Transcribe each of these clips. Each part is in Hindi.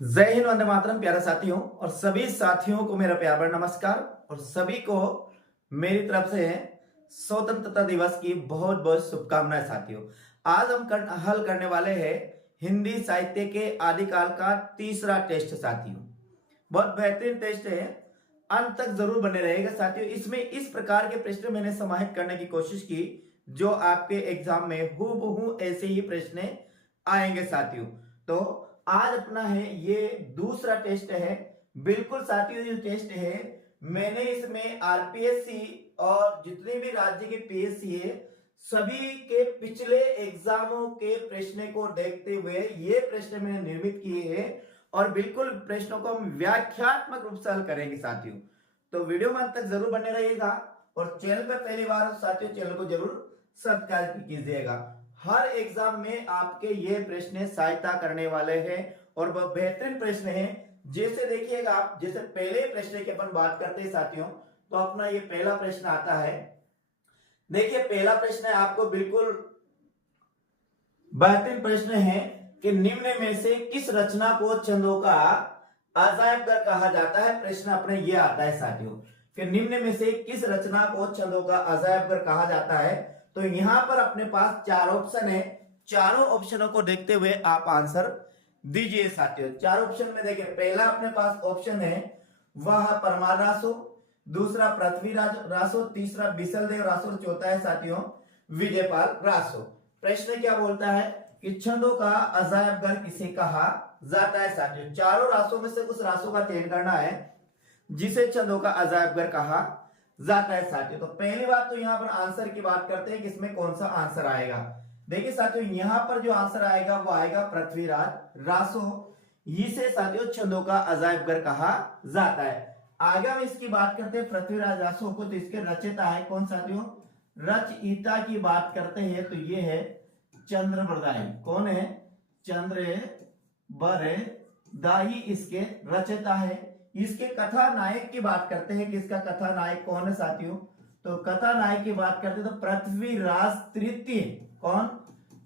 जय हिंद, वंदे मातरम। प्यारे साथियों और सभी साथियों को मेरा प्यार भरा नमस्कार और सभी को मेरी तरफ से स्वतंत्रता दिवस की बहुत बहुत शुभकामनाएं। साथियों, आज हम हल करने वाले हैं हिंदी साहित्य के आदिकाल का तीसरा टेस्ट। साथियों, बहुत बेहतरीन टेस्ट है, अंत तक जरूर बने रहेगा। साथियों, इसमें इस प्रकार के प्रश्न मैंने समाहित करने की कोशिश की जो आपके एग्जाम में हूबहू ऐसे ही प्रश्न आएंगे। साथियों, तो आज अपना है ये दूसरा टेस्ट है। बिल्कुल साथियों, ये टेस्ट है मैंने इसमें आरपीएससी और जितने भी राज्य के पीएससी है सभी के पिछले एग्जामों के प्रश्न को देखते हुए ये प्रश्न मैंने निर्मित किए हैं और बिल्कुल प्रश्नों को हम व्याख्यात्मक रूप से हल करेंगे। साथियों, तो वीडियो में अंत तक जरूर बने रहिएगा और चैनल पर पहली बार साथियों चैनल को जरूर सब्सक्राइब कीजिएगा। हर एग्जाम में आपके ये प्रश्न सहायता करने वाले हैं और वह बेहतरीन प्रश्न है। जैसे देखिएगा आप, जैसे पहले प्रश्न की अपन बात करते हैं साथियों, तो अपना ये पहला प्रश्न आता है। देखिए, पहला प्रश्न है आपको बिल्कुल बेहतरीन प्रश्न है कि निम्न में से किस रचना को छंदों का अजायब घर कहा जाता है। प्रश्न अपने ये आता है साथियों कि निम्न में से किस रचना को छंदों का अजायब घर कहा जाता है। तो यहां पर अपने पास चार ऑप्शन है, चारों ऑप्शनों को देखते हुए आप आंसर दीजिए। साथियों, चार ऑप्शन में देखिए, पहला अपने पास ऑप्शन है वह परमार रासो, दूसरा पृथ्वी रासो, तीसरा बिसलदेव रासो, चौथा है साथियों विजयपाल रासो। प्रश्न क्या बोलता है कि छंदों का अजायब घर किसे कहा जाता है। साथियों, चारों रासों में से उस रासों का चयन करना है जिसे छंदों का अजायब घर कहा जाता है। साथियों, तो पहली बात तो यहाँ पर आंसर की बात करते हैं कि इसमें कौन सा आंसर आएगा। देखिए साथियों, यहाँ पर जो आंसर आएगा वो आएगा पृथ्वीराज रासो। इसे साथियों छंदों का अजायब घर कहा जाता है। आगे हम इसकी बात करते हैं पृथ्वीराज रासो को, तो इसके रचयिता है कौन साथियों, रचयिता की बात करते हैं तो ये है चंद्रबरदाई। कौन है, चंद्र बरदाई इसके रचयिता है। इसके कथा नायक की बात करते हैं कि इसका कथा नायक कौन है साथियों, तो कथा नायक की बात करते हैं तो पृथ्वीराज तृतीय। कौन,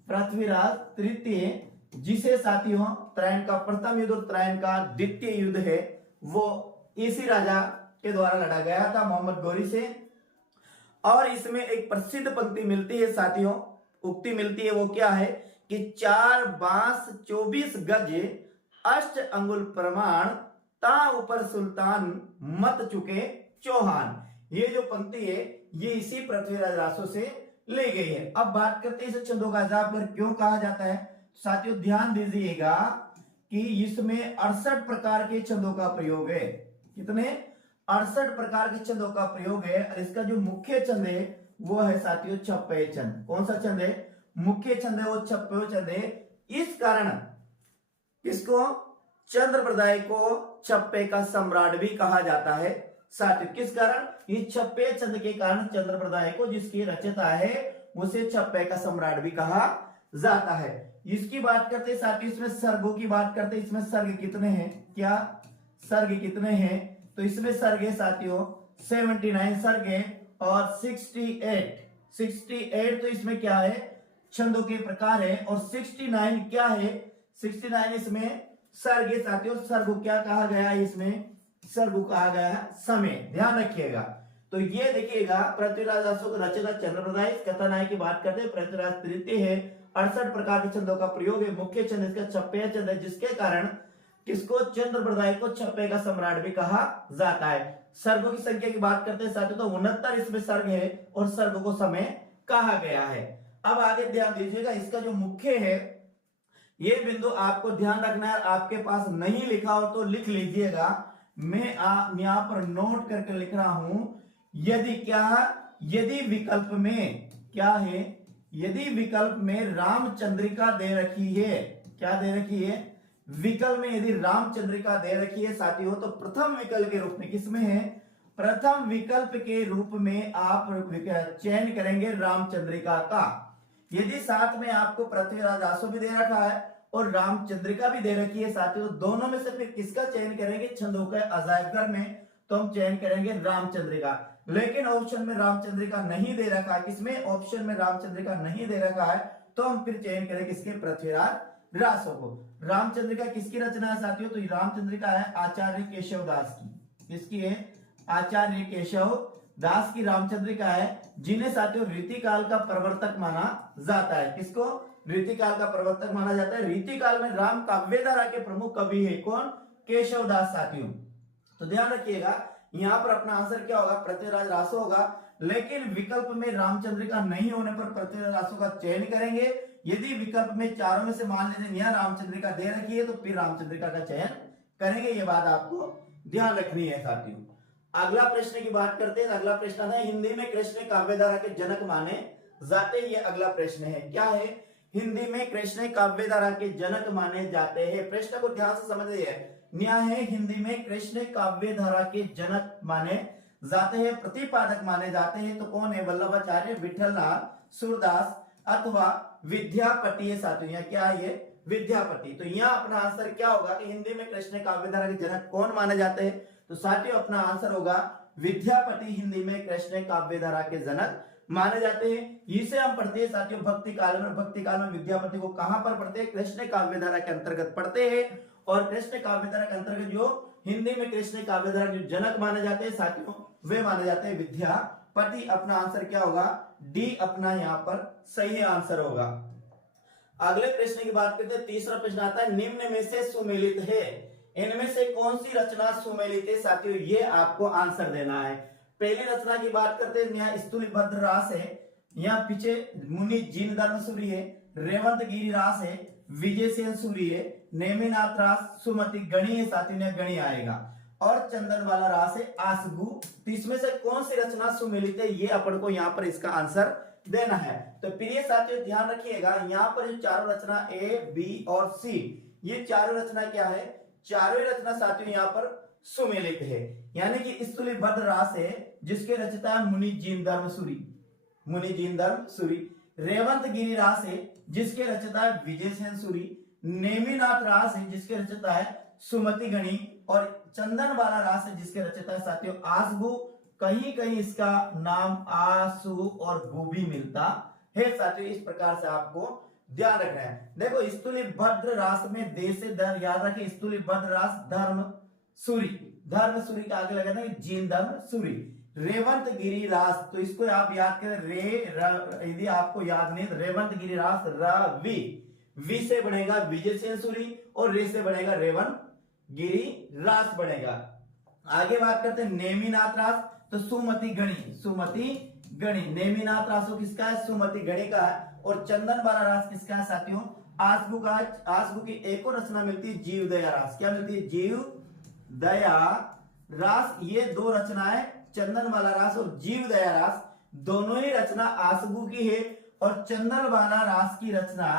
पृथ्वीराज तृतीय, जिसे साथियों त्रैन का प्रथम युद्ध और त्रैन का द्वितीय युद्ध है वो इसी राजा के द्वारा लड़ा गया था, मोहम्मद गौरी से। और इसमें एक प्रसिद्ध पंक्ति मिलती है साथियों, उक्ति मिलती है, वो क्या है कि 4 बांस 24 गज अष्ट अंगुल प्रमाण ता ऊपर सुल्तान मत चुके चौहान। ये जो पंक्ति है ये इसी पृथ्वीराज रासो से ली गई है। अब बात करते हैं इसे छंदों का अजायब घर क्यों कहा जाता है। साथियों ध्यान दीजिएगा कि इसमें 68 प्रकार के छंदों का प्रयोग है। कितने, 68 प्रकार के छंदों का प्रयोग है। और इसका जो मुख्य छंद है वो है साथियों छप्पे छंद। कौन सा छंद है, मुख्य छंद है वो छप्पे छंद है। इस कारण किसको, चंद्रप्रदाय को छप्पे का सम्राट भी कहा जाता है। साथियों, किस कारण, इस छप्पे छंद के कारण चंद्रप्रदाय को, जिसकी रचयिता है, उसे छप्पे का सम्राट भी कहा जाता है। इसकी बात करते साथियों, इसमें सर्गों की बात करते, इसमें सर्ग कितने हैं, क्या सर्ग कितने हैं, तो इसमें सर्ग है साथियों 79 सर्ग है और 68 तो इसमें क्या है, छंदों के प्रकार है। और 69 क्या है, 69 इसमें सर्ग है साथियों। सर्ग क्या कहा गया है, इसमें सर्ग कहा गया है समय। ध्यान रखिएगा। तो ये देखिएगा पृथ्वीराज रासो का रचयिता चंद्रप्रदाय, कथा नायक की बात करते हैं पृथ्वीराज तृतीय है। 68 प्रकार के छंदों का प्रयोग है। मुख्य छंद इसका छप्पे छंद है, जिसके कारण किसको, चंद्रप्रदाय को छप्पे का सम्राट भी कहा जाता है। सर्गों की संख्या की बात करते हैं साथियों तो 69 इसमें सर्ग है और सर्ग को समय कहा गया है। अब आगे ध्यान दीजिएगा, इसका जो मुख्य है ये बिंदु आपको ध्यान रखना है। आपके पास नहीं लिखा हो तो लिख लीजिएगा, मैं यहां पर नोट करके लिख रहा हूं। यदि क्या, यदि विकल्प में क्या है, यदि विकल्प में रामचंद्रिका दे रखी है, क्या दे रखी है, विकल्प में यदि रामचंद्रिका दे रखी है साथियों तो प्रथम विकल्प के रूप में, किसमें है, प्रथम विकल्प के रूप में आप चयन करेंगे रामचंद्रिका का। यदि साथ में आपको पृथ्वीराज रासो भी दे रखा है और रामचंद्रिका भी दे रखी है साथियों, तो दोनों में से फिर किसका चयन करेंगे छंदों के अजायब घर में, तो हम चयन करेंगे रामचंद्रिका। लेकिन ऑप्शन में रामचंद्रिका नहीं दे रखा है, किसमें, ऑप्शन में रामचंद्रिका नहीं दे रखा है, तो हम फिर चयन करेंगे किसके, पृथ्वीराज रासों को। रामचंद्रिका किसकी रचना है साथियों? तो रामचंद्रिका है आचार्य केशव दास की। किसकी है? आचार्य केशव दास की रामचंद्रिका है, जिन्हें साथियों रीतिकाल का प्रवर्तक माना जाता है। किसको रीतिकाल का प्रवर्तक माना जाता है? रीतिकाल में राम काव्यधारा के प्रमुख कवि है कौन? केशव दास साथियों। तो ध्यान रखिएगा, यहां पर अपना आंसर क्या होगा? पृथ्वीराज रासो होगा। लेकिन विकल्प में रामचंद्रिका नहीं होने पर पृथ्वीराज रासो का चयन करेंगे। यदि विकल्प में चारों में से मान लेते हैं रामचंद्रिका दे रखी है, तो फिर रामचंद्रिका का चयन करेंगे। ये बात आपको ध्यान रखनी है साथियों। अगला प्रश्न की बात करते हैं। अगला प्रश्न आता है, हिंदी में कृष्ण काव्यधारा के जनक माने जाते। ये अगला प्रश्न है। क्या है? हिंदी में कृष्ण काव्यधारा के जनक माने जाते हैं। प्रश्न को ध्यान से समझिए। न्याय है, हिंदी में कृष्ण काव्यधारा के जनक माने जाते हैं, प्रतिपादक माने जाते हैं। तो कौन है? वल्लभाचार्य, विठललाल, सूरदास अथवा विद्यापति है साथियों। यहाँ क्या है? विद्यापति। तो यहाँ अपना आंसर क्या होगा कि हिंदी में कृष्ण काव्यधारा के जनक कौन माने जाते हैं? तो साथियों अपना आंसर होगा विद्यापति हिंदी में कृष्ण काव्यधारा के जनक माने जाते हैं। इसे हम पढ़ते हैं साथियों भक्ति काल में। भक्ति काल में विद्यापति को कहां पर पढ़ते हैं? कृष्ण काव्यधारा के अंतर्गत पढ़ते हैं। और कृष्ण काव्यधारा के अंतर्गत जो हिंदी में कृष्ण काव्यधारा जो जनक माने जाते हैं साथियों, वे माने जाते हैं विद्यापति। अपना आंसर क्या होगा? डी अपना यहाँ पर सही आंसर होगा। अगले प्रश्न की बात करते हैं। तीसरा प्रश्न आता है, निम्न में से सुमेलित है, इनमें से कौन सी रचना सुमेलित है साथियों? ये आपको आंसर देना है। पहली रचना की बात करते हैं, यहाँ स्तुलिभद्र रास है, यहाँ पीछे मुनि जीन धर्म सूरी है, रेवंत गिरी रास है, विजय सेन सूरी है, नेमिनाथ रास, सुमति गणी है साथियों, ने गणी आएगा। और चंदन वाला रास है आसगु। तो इसमें से कौन सी रचना सुमेलित है? ये अपन को यहाँ पर इसका आंसर देना है। तो प्रिय साथियों ध्यान रखिएगा, यहाँ पर जो चारों रचना ए, बी और सी, ये चारों रचना क्या है? चारों रचना साथियों यहाँ पर सुमेलित है। यानी कि स्तुलिभद्र रास है, जिसके रचयिता है मुनि जीन धर्म सूरी, मुनि जीन धर्म सूरी। रेवंत गिरी रास है, जिसके रचयिता है विजय सेन सूरी। नेमिनाथ रास है, जिसके रचयिता है सुमति गणी। और चंदन वाला रास है, जिसके रचयिता है साथियों आसगु। कहीं कहीं इसका नाम आसु और गु भी मिलता है साथियों। इस प्रकार से आपको ध्यान रखना है। देखो स्तुलिभद्र रास में दे से धर्म, याद रखें स्तुलिभद्र रास धर्म सूरी, धर्म सूरी का आगे लगा था जीन धर्म सूरी। रेवंत गिरी रास, तो इसको आप याद करें यदि आपको याद नहीं, रेवंत गिरी रास वी, वी से बनेगा विजय सेन सूरी और रे से बनेगा रेवंत गिरी रास बनेगा। आगे बात करते हैं नेमिनाथ रास, तो सुमति गणी, सुमति गणी। नेमिनाथ रासो किसका है? सुमति गणी का है। और चंदन वाला रास किसका है साथियों? आसगु का। आसगु की एक और रचना मिलती है जीव दया रास। क्या मिलती है? जीव दया रास। ये दो रचनाएं, चंदन वाला रास और जीव दया रास, दोनों ही रचना आसगु की है। और चंदन वाला रास की रचना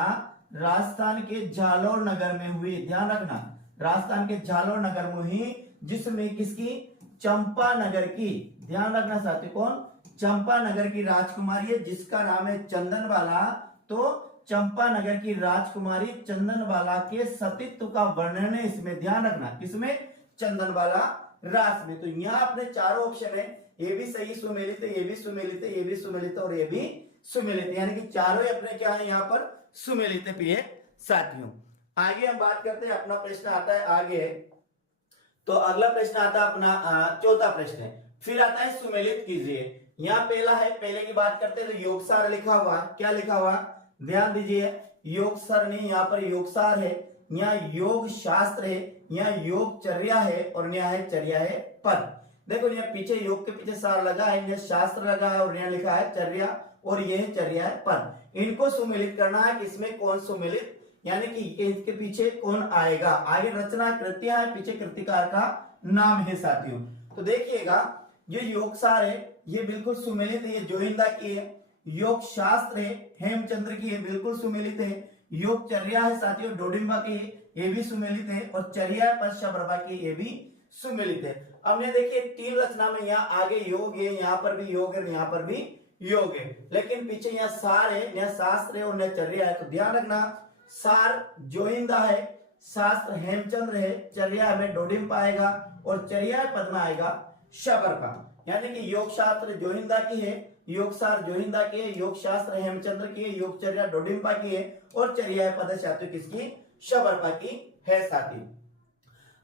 राजस्थान के जालोर नगर में हुई। ध्यान रखना, राजस्थान के जालोर नगर में हुई, जिसमें किसकी? चंपा नगर की। ध्यान रखना साथियों, कौन? चंपा नगर की राजकुमारी है, जिसका नाम है चंदन वाला। तो चंपा नगर की राजकुमारी चंदन वाला के सतीत्व का वर्णन है इसमें। ध्यान रखना, किसमें? चंदन वाला रास में। तो यहाँ अपने चारों ऑप्शन है, ये भी सही सुमेलित है, ये भी सुमेलित है, ये भी सुमेलित है और ये भी सुमेलित है। यानी कि चारों अपने क्या है यहाँ पर? सुमेलित है प्रिय साथियों। आगे हम बात करते हैं, अपना प्रश्न आता है आगे। तो अगला प्रश्न आता है अपना चौथा प्रश्न है। फिर आता है सुमेलित कीजिए। यहाँ पहला है, पहले की बात करते हैं तो योगसार लिखा हुआ। क्या लिखा हुआ? ध्यान दीजिए, योगसार नहीं, यहाँ पर योगसार है, यहाँ योग शास्त्र है, यहाँ योगचर्या है और यहाँ है चर्या है पद। देखो यहाँ पीछे योग के पीछे सार लगा है, यहाँ शास्त्र लगा है और यहाँ लिखा है चर्या और ये है चर्या है पद। इनको सुमेलित करना है, किसमें कौन सुमेलित, यानी कि इसके पीछे कौन आएगा। आगे रचना कृतियां है, पीछे कृतिकार का नाम है साथियों। तो देखिएगा, ये योगसार है, ये बिल्कुल सुमेलित है, ये जोहिंदा की है। योग शास्त्र है, हेमचंद्र की है, बिल्कुल सुमेलित है। योगचर्या है साथियों, डोडिम्बा की है, ये भी सुमेलित है। और चर्या है पश्चाप्रभा की, ये भी सुमेलित है। अब ये देखिए तीन रचना में यहाँ आगे योग है, यहाँ पर भी योग है, यहाँ पर भी योग है, लेकिन पीछे यहाँ सार है, यहाँ शास्त्र है और यहाँ चर्या है। तो ध्यान रखना, सार जोहिंदा है, शास्त्र हेमचंद्र है, चर्या में डोडिम्बा आएगा और चर्या पद में आएगा शबरपा। यानी कि योग शास्त्र जोहिंदा की है, योगसार जोहिंदा की है, योग शास्त्र हेमचंद्र की है, योगचर्या डोडिम्बा की है और चर्या पद साथियों किसकी? शबरपा की है साथियों।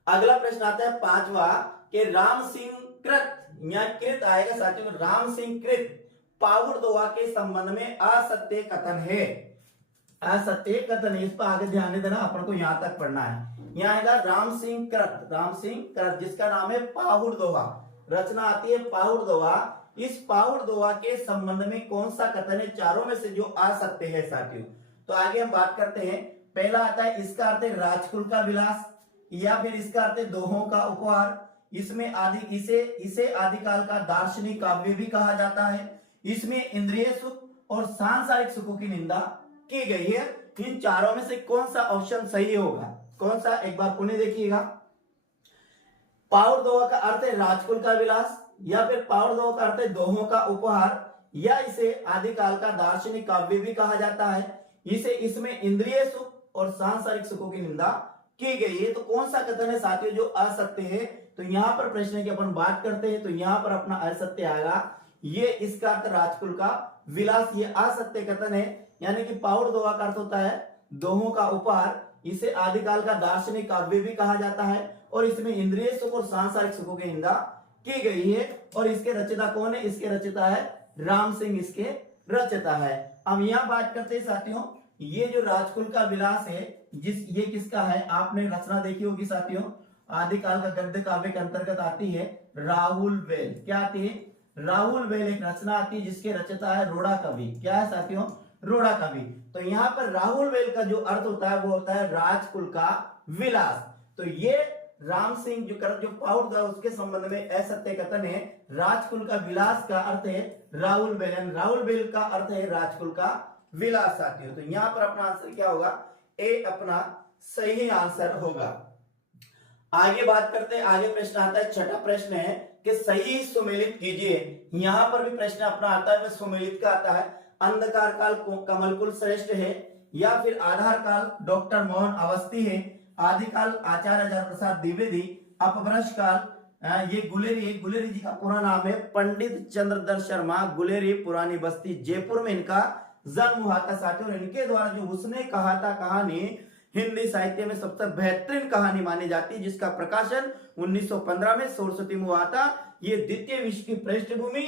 अगला प्रश्न आता है पांचवा कि राम सिंह कृत, यहाँ कृत आएगा साथियों, राम सिंह कृत पाउर दोहा के संबंध में असत्य कथन है। असत्य कथन है, इस पर आगे ध्यान नहीं देना, अपन को यहां तक पढ़ना है। यहाँ आएगा राम सिंह कृत, राम सिंह कृत जिसका नाम है पाहुर दोहा, रचना आती है पाहुर दोहा। इस पाहुर दोहा के संबंध में कौन सा कथन है चारों में से जो असत्य है साथियों? तो आगे हम बात करते हैं। पहला आता है इसका अर्थ है राजकुल का विलास, या फिर इसका अर्थ है दोहों का उपहार। इसमें इसे आदिकाल का दार्शनिक काव्य भी कहा जाता है। इसमें इंद्रिय सुख और सांसारिक सुखों की निंदा की गई है। इन चारों में से कौन सा ऑप्शन सही होगा? कौन सा, एक बार पुनः देखिएगा। पाउर दोहा का अर्थ है राजकुल का विलास, या फिर पाउर दोहा का अर्थ है दोहों का उपहार, या इसे आदिकाल का दार्शनिक काव्य भी कहा जाता है। इसमें इंद्रिय सुख और सांसारिक सुखों की निंदा की गई है। तो कौन सा कथन है साथियों जो असत्य है? तो यहां पर प्रश्न की अपन बात करते हैं तो यहां पर अपना असत्य आएगा, ये इसका अर्थ राजकुल का विलास, ये असत्य कथन है। यानी कि पाउर दोहा का अर्थ होता है दोहों का उपहार, इसे आदिकाल का दार्शनिक काव्य भी कहा जाता है, और इसमें इंद्रिय सुख और सांसारिक सुखों की निंदा की गई है। और इसके रचयिता कौन है? इसके रचयिता है राम सिंह, इसके रचयिता है। अब यहां बात करते हैं साथियों, ये जो राजकुल का विलास है ये किसका है? आपने रचना देखी होगी साथियों, आदिकाल का गद्य काव्य के अंतर्गत आती है राहुल वेल। क्या आती है? राहुल वेल एक रचना आती है जिसके रचयिता है रोड़ा कवि। क्या है साथियों? रोड़ा कवि। तो यहाँ पर राहुल वेल का जो अर्थ होता है वो होता है राजकुल का विलास। तो ये राम सिंह जो पाउर दोहा उसके संबंध में असत्य कथन है। राजकुल का विलास का अर्थ है राहुल वेल, राहुल वेल का अर्थ है राजकुल का विलास साथियों। तो यहाँ पर अपना आंसर क्या होगा? ए अपना सही आंसर होगा। आगे बात करते हैं, आगे प्रश्न आता है, छठा प्रश्न है कि सही सुमेलित कीजिए। यहां पर भी प्रश्न अपना आता है, वह सुमेलित का आता है। अंधकार काल कमलकुल श्रेष्ठ है, या फिर आधार काल डॉक्टर मोहन अवस्थी है, आदिकाल आचार्य हजारी प्रसाद द्विवेदी, अपभ्रंश काल ये गुलेरी जी का पूरा नाम है पंडित चंद्रधर शर्मा, गुलेरी पुरानी बस्ती जयपुर में इनका जन्म हुआ था साथियों। इनके द्वारा जो उसने कहा था कहानी हिंदी साहित्य में सबसे बेहतरीन कहानी मानी जाती है, जिसका प्रकाशन 1915 में सरस्वती में हुआ था। ये द्वितीय विश्व की पृष्ठभूमि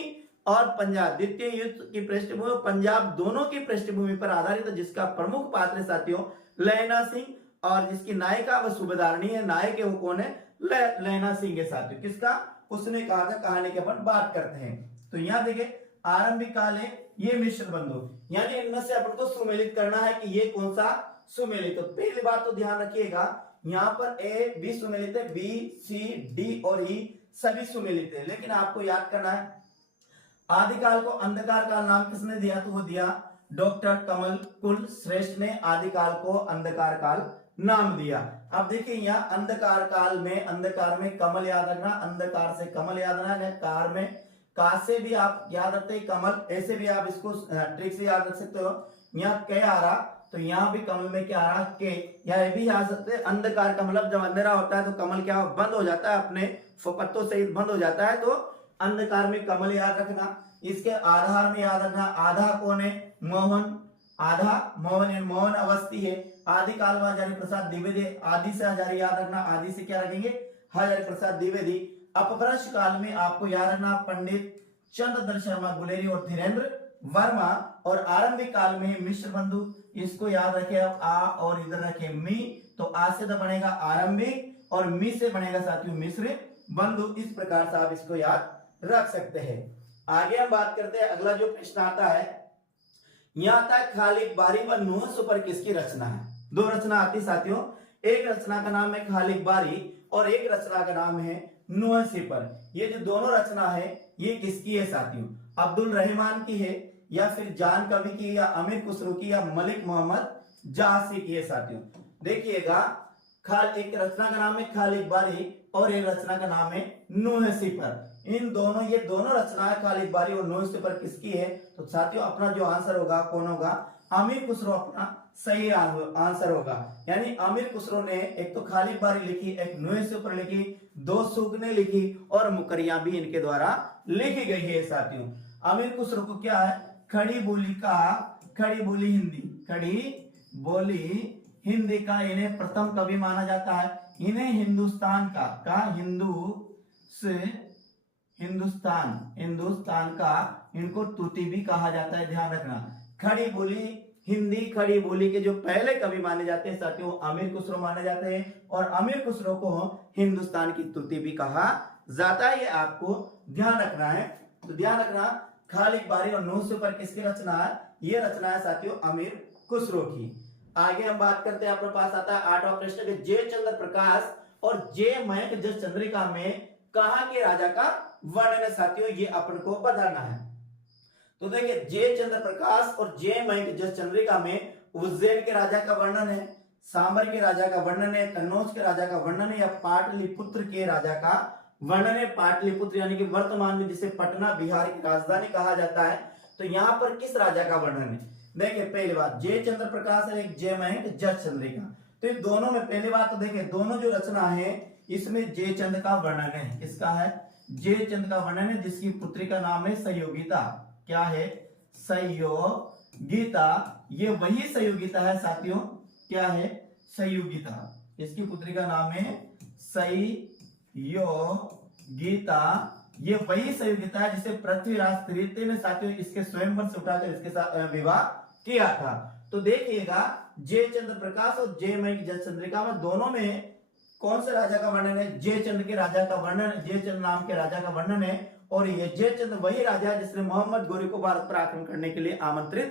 और पंजाब, द्वितीय युद्ध की पृष्ठभूमि और पंजाब दोनों की पृष्ठभूमि पर आधारित है, जिसका प्रमुख पात्र है साथियों लैला सिंह, और जिसकी नायिका व सुबेदारनी है। नायक है वो कौन है? लैला सिंह के साथियों। किसका? उसने कहा था कहानी की अपन बात करते हैं। तो यहाँ देखिए आरंभिक काल है, ये मिश्र बंधु, यानी इनमें से अपन को सुमेलित करना है कि ये कौन सा सुमेलित। तो पहली बात तो ध्यान रखिएगा, यहाँ पर ए बी सुमेलित है, बी सी डी और ई सभी सुमेलित है। लेकिन आपको याद करना है आदिकाल को अंधकार काल नाम किसने दिया? तो वो दिया डॉक्टर कमल कुल श्रेष्ठ ने आदिकाल को अंधकार काल नाम दिया। अब देखिए यहाँ अंधकार काल में, अंधकार में कमल याद रखना, अंधकार से कमल याद रखना, कार में का से भी आप याद रखते हैं कमल, ऐसे भी आप इसको ट्रिक से याद रख सकते हो। यहाँ के आ रहा तो यहाँ भी कमल में क्या आ रहा? के। या ये भी याद सकते हैं अंधकार का मतलब जब अंधेरा होता है तो कमल क्या बंद हो जाता है, अपने पत्तों से बंद हो जाता है, तो अंधकार में कमल याद रखना। इसके आधार में याद रखना आधा कौन है? मोहन, आधा मोहन है, मोहन अवस्थी है। आदिकाल में हजारी प्रसाद द्विवेदी, आदि से हजारी याद रखना, आदि से क्या रखेंगे? हजारी प्रसाद द्विवेदी। अपभ्रंश काल में आपको याद रखना पंडित चंद्रधर शर्मा गुलेरी और धीरेन्द्र वर्मा, और आरंभिक काल में मिश्र बंधु, इसको याद रखे आ और इधर रखे मी, तो आ से तो बनेगा आरंभिक और मी से बनेगा साथियों मिश्र बंधु। इस प्रकार से आप इसको याद रख सकते हैं। आगे हम बात करते हैं, अगला जो प्रश्न आता है यहाँ आता है खालिद बारी व नूह सुपर किसकी रचना है? दो रचना आती साथियों, एक रचना का नाम है खालिद बारी और एक रचना का नाम है नूह सिपर। ये जो दोनों रचना है ये किसकी है साथियों? अब्दुल रहमान की है, या फिर जान कवि की, या अमीर खुसरो की, या मलिक मोहम्मद जहासी की है साथियों। देखिएगा एक रचना का नाम है खालिद बारी और एक रचना का नाम है नूह सिपर। इन दोनों, ये दोनों रचनाएं खालिद बारी और नूह सिपर किसकी है? तो साथियों अपना जो आंसर होगा कौन होगा? अमीर खुसरो अपना सही आंसर होगा। यानी अमीर खुसरो ने एक तो खालिद बारी लिखी, एक नूह सिपर लिखी, दो सूखने लिखी और मुकरिया भी इनके द्वारा लिखी गई है साथियों। अमीर खुसरो को क्या है? खड़ी बोली का, खड़ी बोली हिंदी, खड़ी बोली हिंदी का इन्हें प्रथम कवि माना जाता है। इन्हें हिंदुस्तान का हिंदुस्तान का इनको तूती भी कहा जाता है, ध्यान रखना। खड़ी बोली, हिंदी खड़ी बोली के जो पहले कवि माने जाते हैं साथियों अमीर खुसरो माने जाते हैं, और अमीर खुसरो को हिंदुस्तान की तूती भी कहा जाता है, ये आपको ध्यान रखना है। तो ध्यान रखना, खालिक बारी और नूर से ऊपर किसकी रचना है, ये रचना है साथियों अमीर खुसरो की। आगे हम बात करते हैं, अपने पास आता है 8वां प्रश्न के जे चंद्र प्रकाश और जे मयंक जस चंद्रिका में कहां के राजा का वर्णन है साथियों, ये अपन को बताना है। तो देखिए जे चंद्र प्रकाश और जे मयंक जस चंद्रिका में उज्जैन के राजा का वर्णन है, सांबर के राजा का वर्णन है, कन्नौज के राजा का वर्णन है, या पाटलिपुत्र के राजा का वर्णन है। पाटलिपुत्र यानी कि वर्तमान में जिसे पटना बिहार की राजधानी कहा जाता है। तो यहाँ पर किस राजा का वर्णन है, देखिए पहली बात जय चंद्र प्रकाश और एक जय मयंक जस चंद्रिका। तो ये दोनों में पहली बात तो देखिए दोनों जो रचना है इसमें जय चंद्र का वर्णन है, किसका है, जय चंद्र का वर्णन है, जिसकी पुत्री का नाम है सहयोगिता। क्या है, सहयोगिता। ये वही सहयोगिता है साथियों, क्या है, सहयोगिता। इसकी पुत्री का नाम है सहयोगिता। ये वही सहयोगिता है जिसे पृथ्वीराज तृतीय ने साथियों इसके स्वयंवर से उठाकर इसके साथ विवाह किया था। तो देखिएगा जय चंद्र प्रकाश और जय मयंक जस चंद्रिका में दोनों में कौन से राजा का वर्णन है, जय चंद्र के राजा का वर्णन, जय चंद्र नाम के राजा का वर्णन है। और ये जय चंद्र वही राजा है जिसने मोहम्मद गोरी को भारत पर आक्रमण करने के लिए आमंत्रित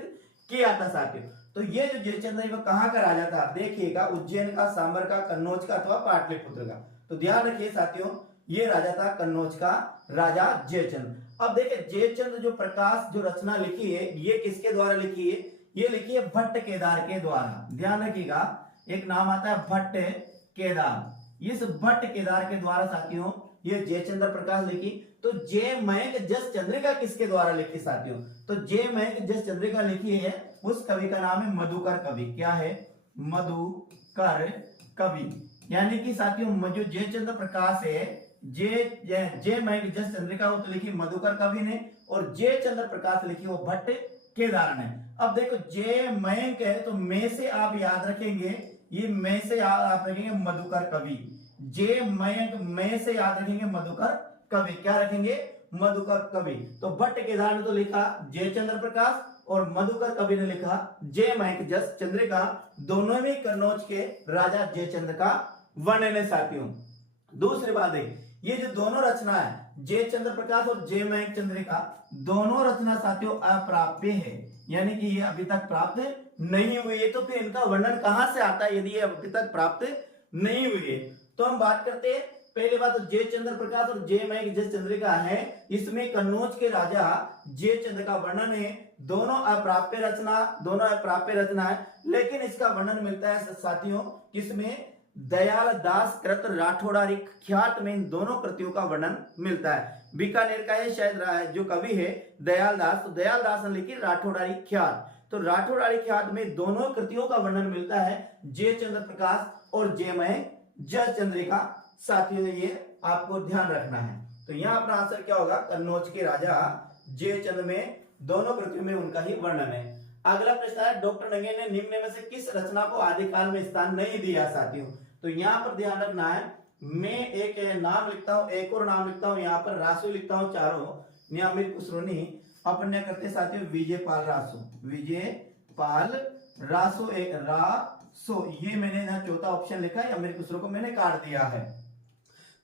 किया था साथियों। तो ये जो जय चंद्र है वो कहां का राजा था, देखिएगा उज्जैन का, सांबर का, कन्नौज का अथवा पाटलिपुत्र का। तो ध्यान रखिए साथियों ये राजा था कन्नौज का राजा जयचंद्र। अब देखिए जयचंद्र जो प्रकाश जो रचना लिखी है ये किसके द्वारा लिखी है, ये लिखी है भट्ट केदार के द्वारा। ध्यान रखिएगा एक नाम आता है भट्ट केदार, इस भट्ट केदार के द्वारा साथियों ये जयचंद्र प्रकाश लिखी। तो जय मयंक जस चंद्रिका किसके द्वारा लिखी साथियों, तो जय मयंक जस चंद्रिका लिखी है उस कवि का नाम है मधुकर कवि। क्या है, मधुकर कवि। यानी कि साथियों जो जयचंद्र प्रकाश है जय मयंक जस चंद्रिका वो तो लिखी मधुकर कवि ने, और जय चंद्र प्रकाश लिखी वो भट्ट केदार ने। अब देखो जय मयंक है तो मैं से आप याद रखेंगे, ये मैं से आप रखेंगे मधुकर कवि, जय मयंक मैं से याद रखेंगे मधुकर कवि, क्या रखेंगे, मधुकर कवि। तो भट्ट केदार ने तो लिखा जय चंद्र प्रकाश और मधुकर कवि ने लिखा जय मयंक जस चंद्रिका, दोनों में कन्नौज के राजा जयचंद्र का वर्णन है साथियों। दूसरी बात है ये जो दोनों रचना है जय चंद्र प्रकाश और जय मयंक चंद्रिका दोनों रचना साथियों अप्राप्य है, यानी कि ये अभी तक प्राप्त नहीं हुई है। तो फिर इनका वर्णन कहां से आता है यदि ये अभी तक प्राप्त नहीं हुई है। तो हम बात करते हैं पहले बात तो जय चंद्र प्रकाश और जय मयंक जस चंद्रिका है, इसमें कन्नौज के राजा जय चंद्र का वर्णन है। दोनों अप्राप्य रचना है, लेकिन इसका वर्णन मिलता है साथियों किसमें, दयाल दास कृत राठौड़ारी ख्यात में इन दोनों कृतियों का वर्णन मिलता है। बीकानेर का है शायद जो कवि है दयाल दास, तो दयाल दास ने लिखी राठौड़ारी ख्यात। तो राठौड़ारी ख्यात में दोनों कृतियों का वर्णन मिलता है, जय चंद्र प्रकाश और जय मयंक जस चंद्रिका। साथियों ये आपको ध्यान रखना है। तो यहाँ अपना आंसर क्या होगा, कन्नौज के राजा जयचंद्र में दोनों कृतियों में उनका ही वर्णन है। अगला प्रश्न है डॉक्टर नंगे ने निम्न में से किस रचना को आदिकाल में स्थान नहीं दिया साथियों। तो यहाँ पर ध्यान रखना है, मैं एक नाम लिखता हूँ, एक और नाम लिखता हूँ, यहाँ पर रासो लिखता हूँ चारों, अमीर खुसरोनी अपन करते साथियों विजय पाल रासो एक रासो, ये मैंने यहाँ चौथा ऑप्शन लिखा है, अमीर खुसरो को मैंने काट दिया है।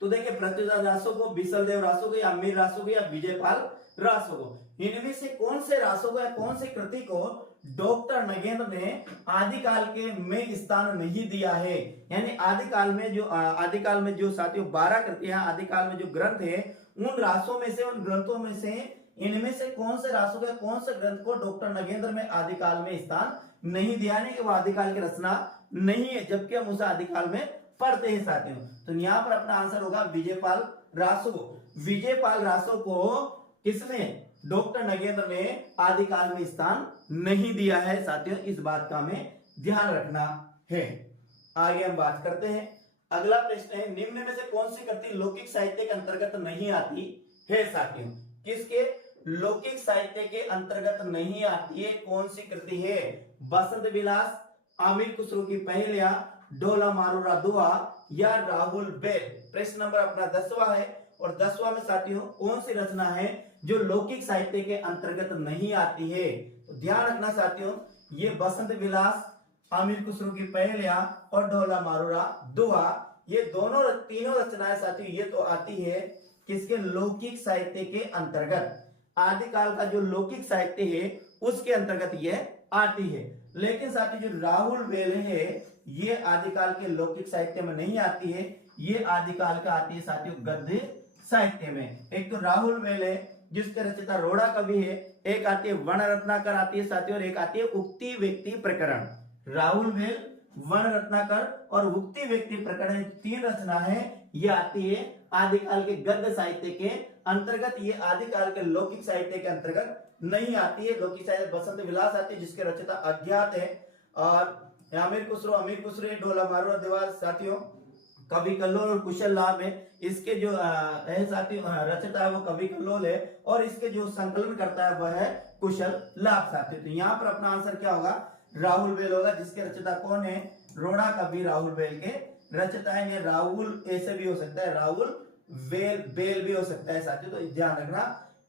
तो देखिए पृथ्वीराज रासो को, बिसल देव रासो को, या अमीर रासो को, या विजय पाल रासो को, इनमें से कौन से रासो को या कौन सी कृति को डॉक्टर नगेंद्र ने आदिकाल के में स्थान नहीं दिया है। यानी आदिकाल में जो साथियों 12 कृतियां आदिकाल में जो ग्रंथ है उन रासों में से, उन ग्रंथों में से इनमें से कौन से रासों को, कौन से ग्रंथ को डॉक्टर नगेंद्र में आदिकाल में स्थान नहीं दिया, नहीं कि वो आदिकाल की रचना नहीं है, जबकि हम उसे आदिकाल में पढ़ते हैं साथियों। तो यहाँ पर अपना आंसर होगा विजयपाल रासो। विजयपाल रासो को किसने, डॉक्टर नगेंद्र ने आदिकाल में स्थान नहीं दिया है साथियों, इस बात का हमें ध्यान रखना है। आगे हम बात करते हैं, अगला प्रश्न है निम्न में से कौन सी कृति लौकिक साहित्य के अंतर्गत नहीं आती है साथियों। किसके, लौकिक साहित्य के अंतर्गत नहीं आती है, कौन सी कृति है, बसंत विलास, आमिर खुसरो की पहेलियां, ढोला मारूरा दुआ या राहुल बेल। प्रश्न नंबर अपना 10वां है और 10वां में साथियों कौन सी रचना है जो लौकिक साहित्य के अंतर्गत नहीं आती है? तो ध्यान रखना साथियों, ये बसंत विलास, आमिर खुसरो की पहेलियां और ढोला मारूरा दुआ, ये दोनों तीनों रचनाएं साथियों ये तो आती है किसके? लौकिक साहित्य के अंतर्गत। आदिकाल का जो लौकिक साहित्य है उसके अंतर्गत ये आती है। लेकिन साथियों जो राहुल वेले है ये आदिकाल के लौकिक साहित्य में नहीं आती है, ये आदिकाल का आती है साथियों गद्य साहित्य में। एक तो राहुल वेले जिसके रचयिता रोड़ा कवि है, एक आती है वर्ण रत्नाकर आती है साथियों, और एक आती है उक्ति व्यक्ति प्रकरण। राहुल वेल, वर्ण रत्नाकर और उक्ति व्यक्ति प्रकरण, तीन रचना है ये आती है आदिकाल के गद्य साहित्य के अंतर्गत। ये आदिकाल के लौकिक साहित्य के अंतर्गत नहीं आती है। लौकिक साहित्य बसंत विलास आती है जिसके रचयिता अज्ञात है, और आमिर खुसरो, ढोला मारूरा दुआ साथियों कवि कल्लोल और कुशल लाभ है। इसके जो है साथियों रचयिता है वो कवि कल्लोल है, और इसके जो संकलन करता है वह है कुशल लाभ साथियों। तो यहाँ पर अपना आंसर क्या होगा? राहुल बेल होगा, जिसके रचयिता कौन है? रोड़ा कवि राहुल बेल के रचयिता है। राहुल ऐसे भी हो सकता है, राहुल बेल भी हो सकता है साथियों, तो ध्यान रखना।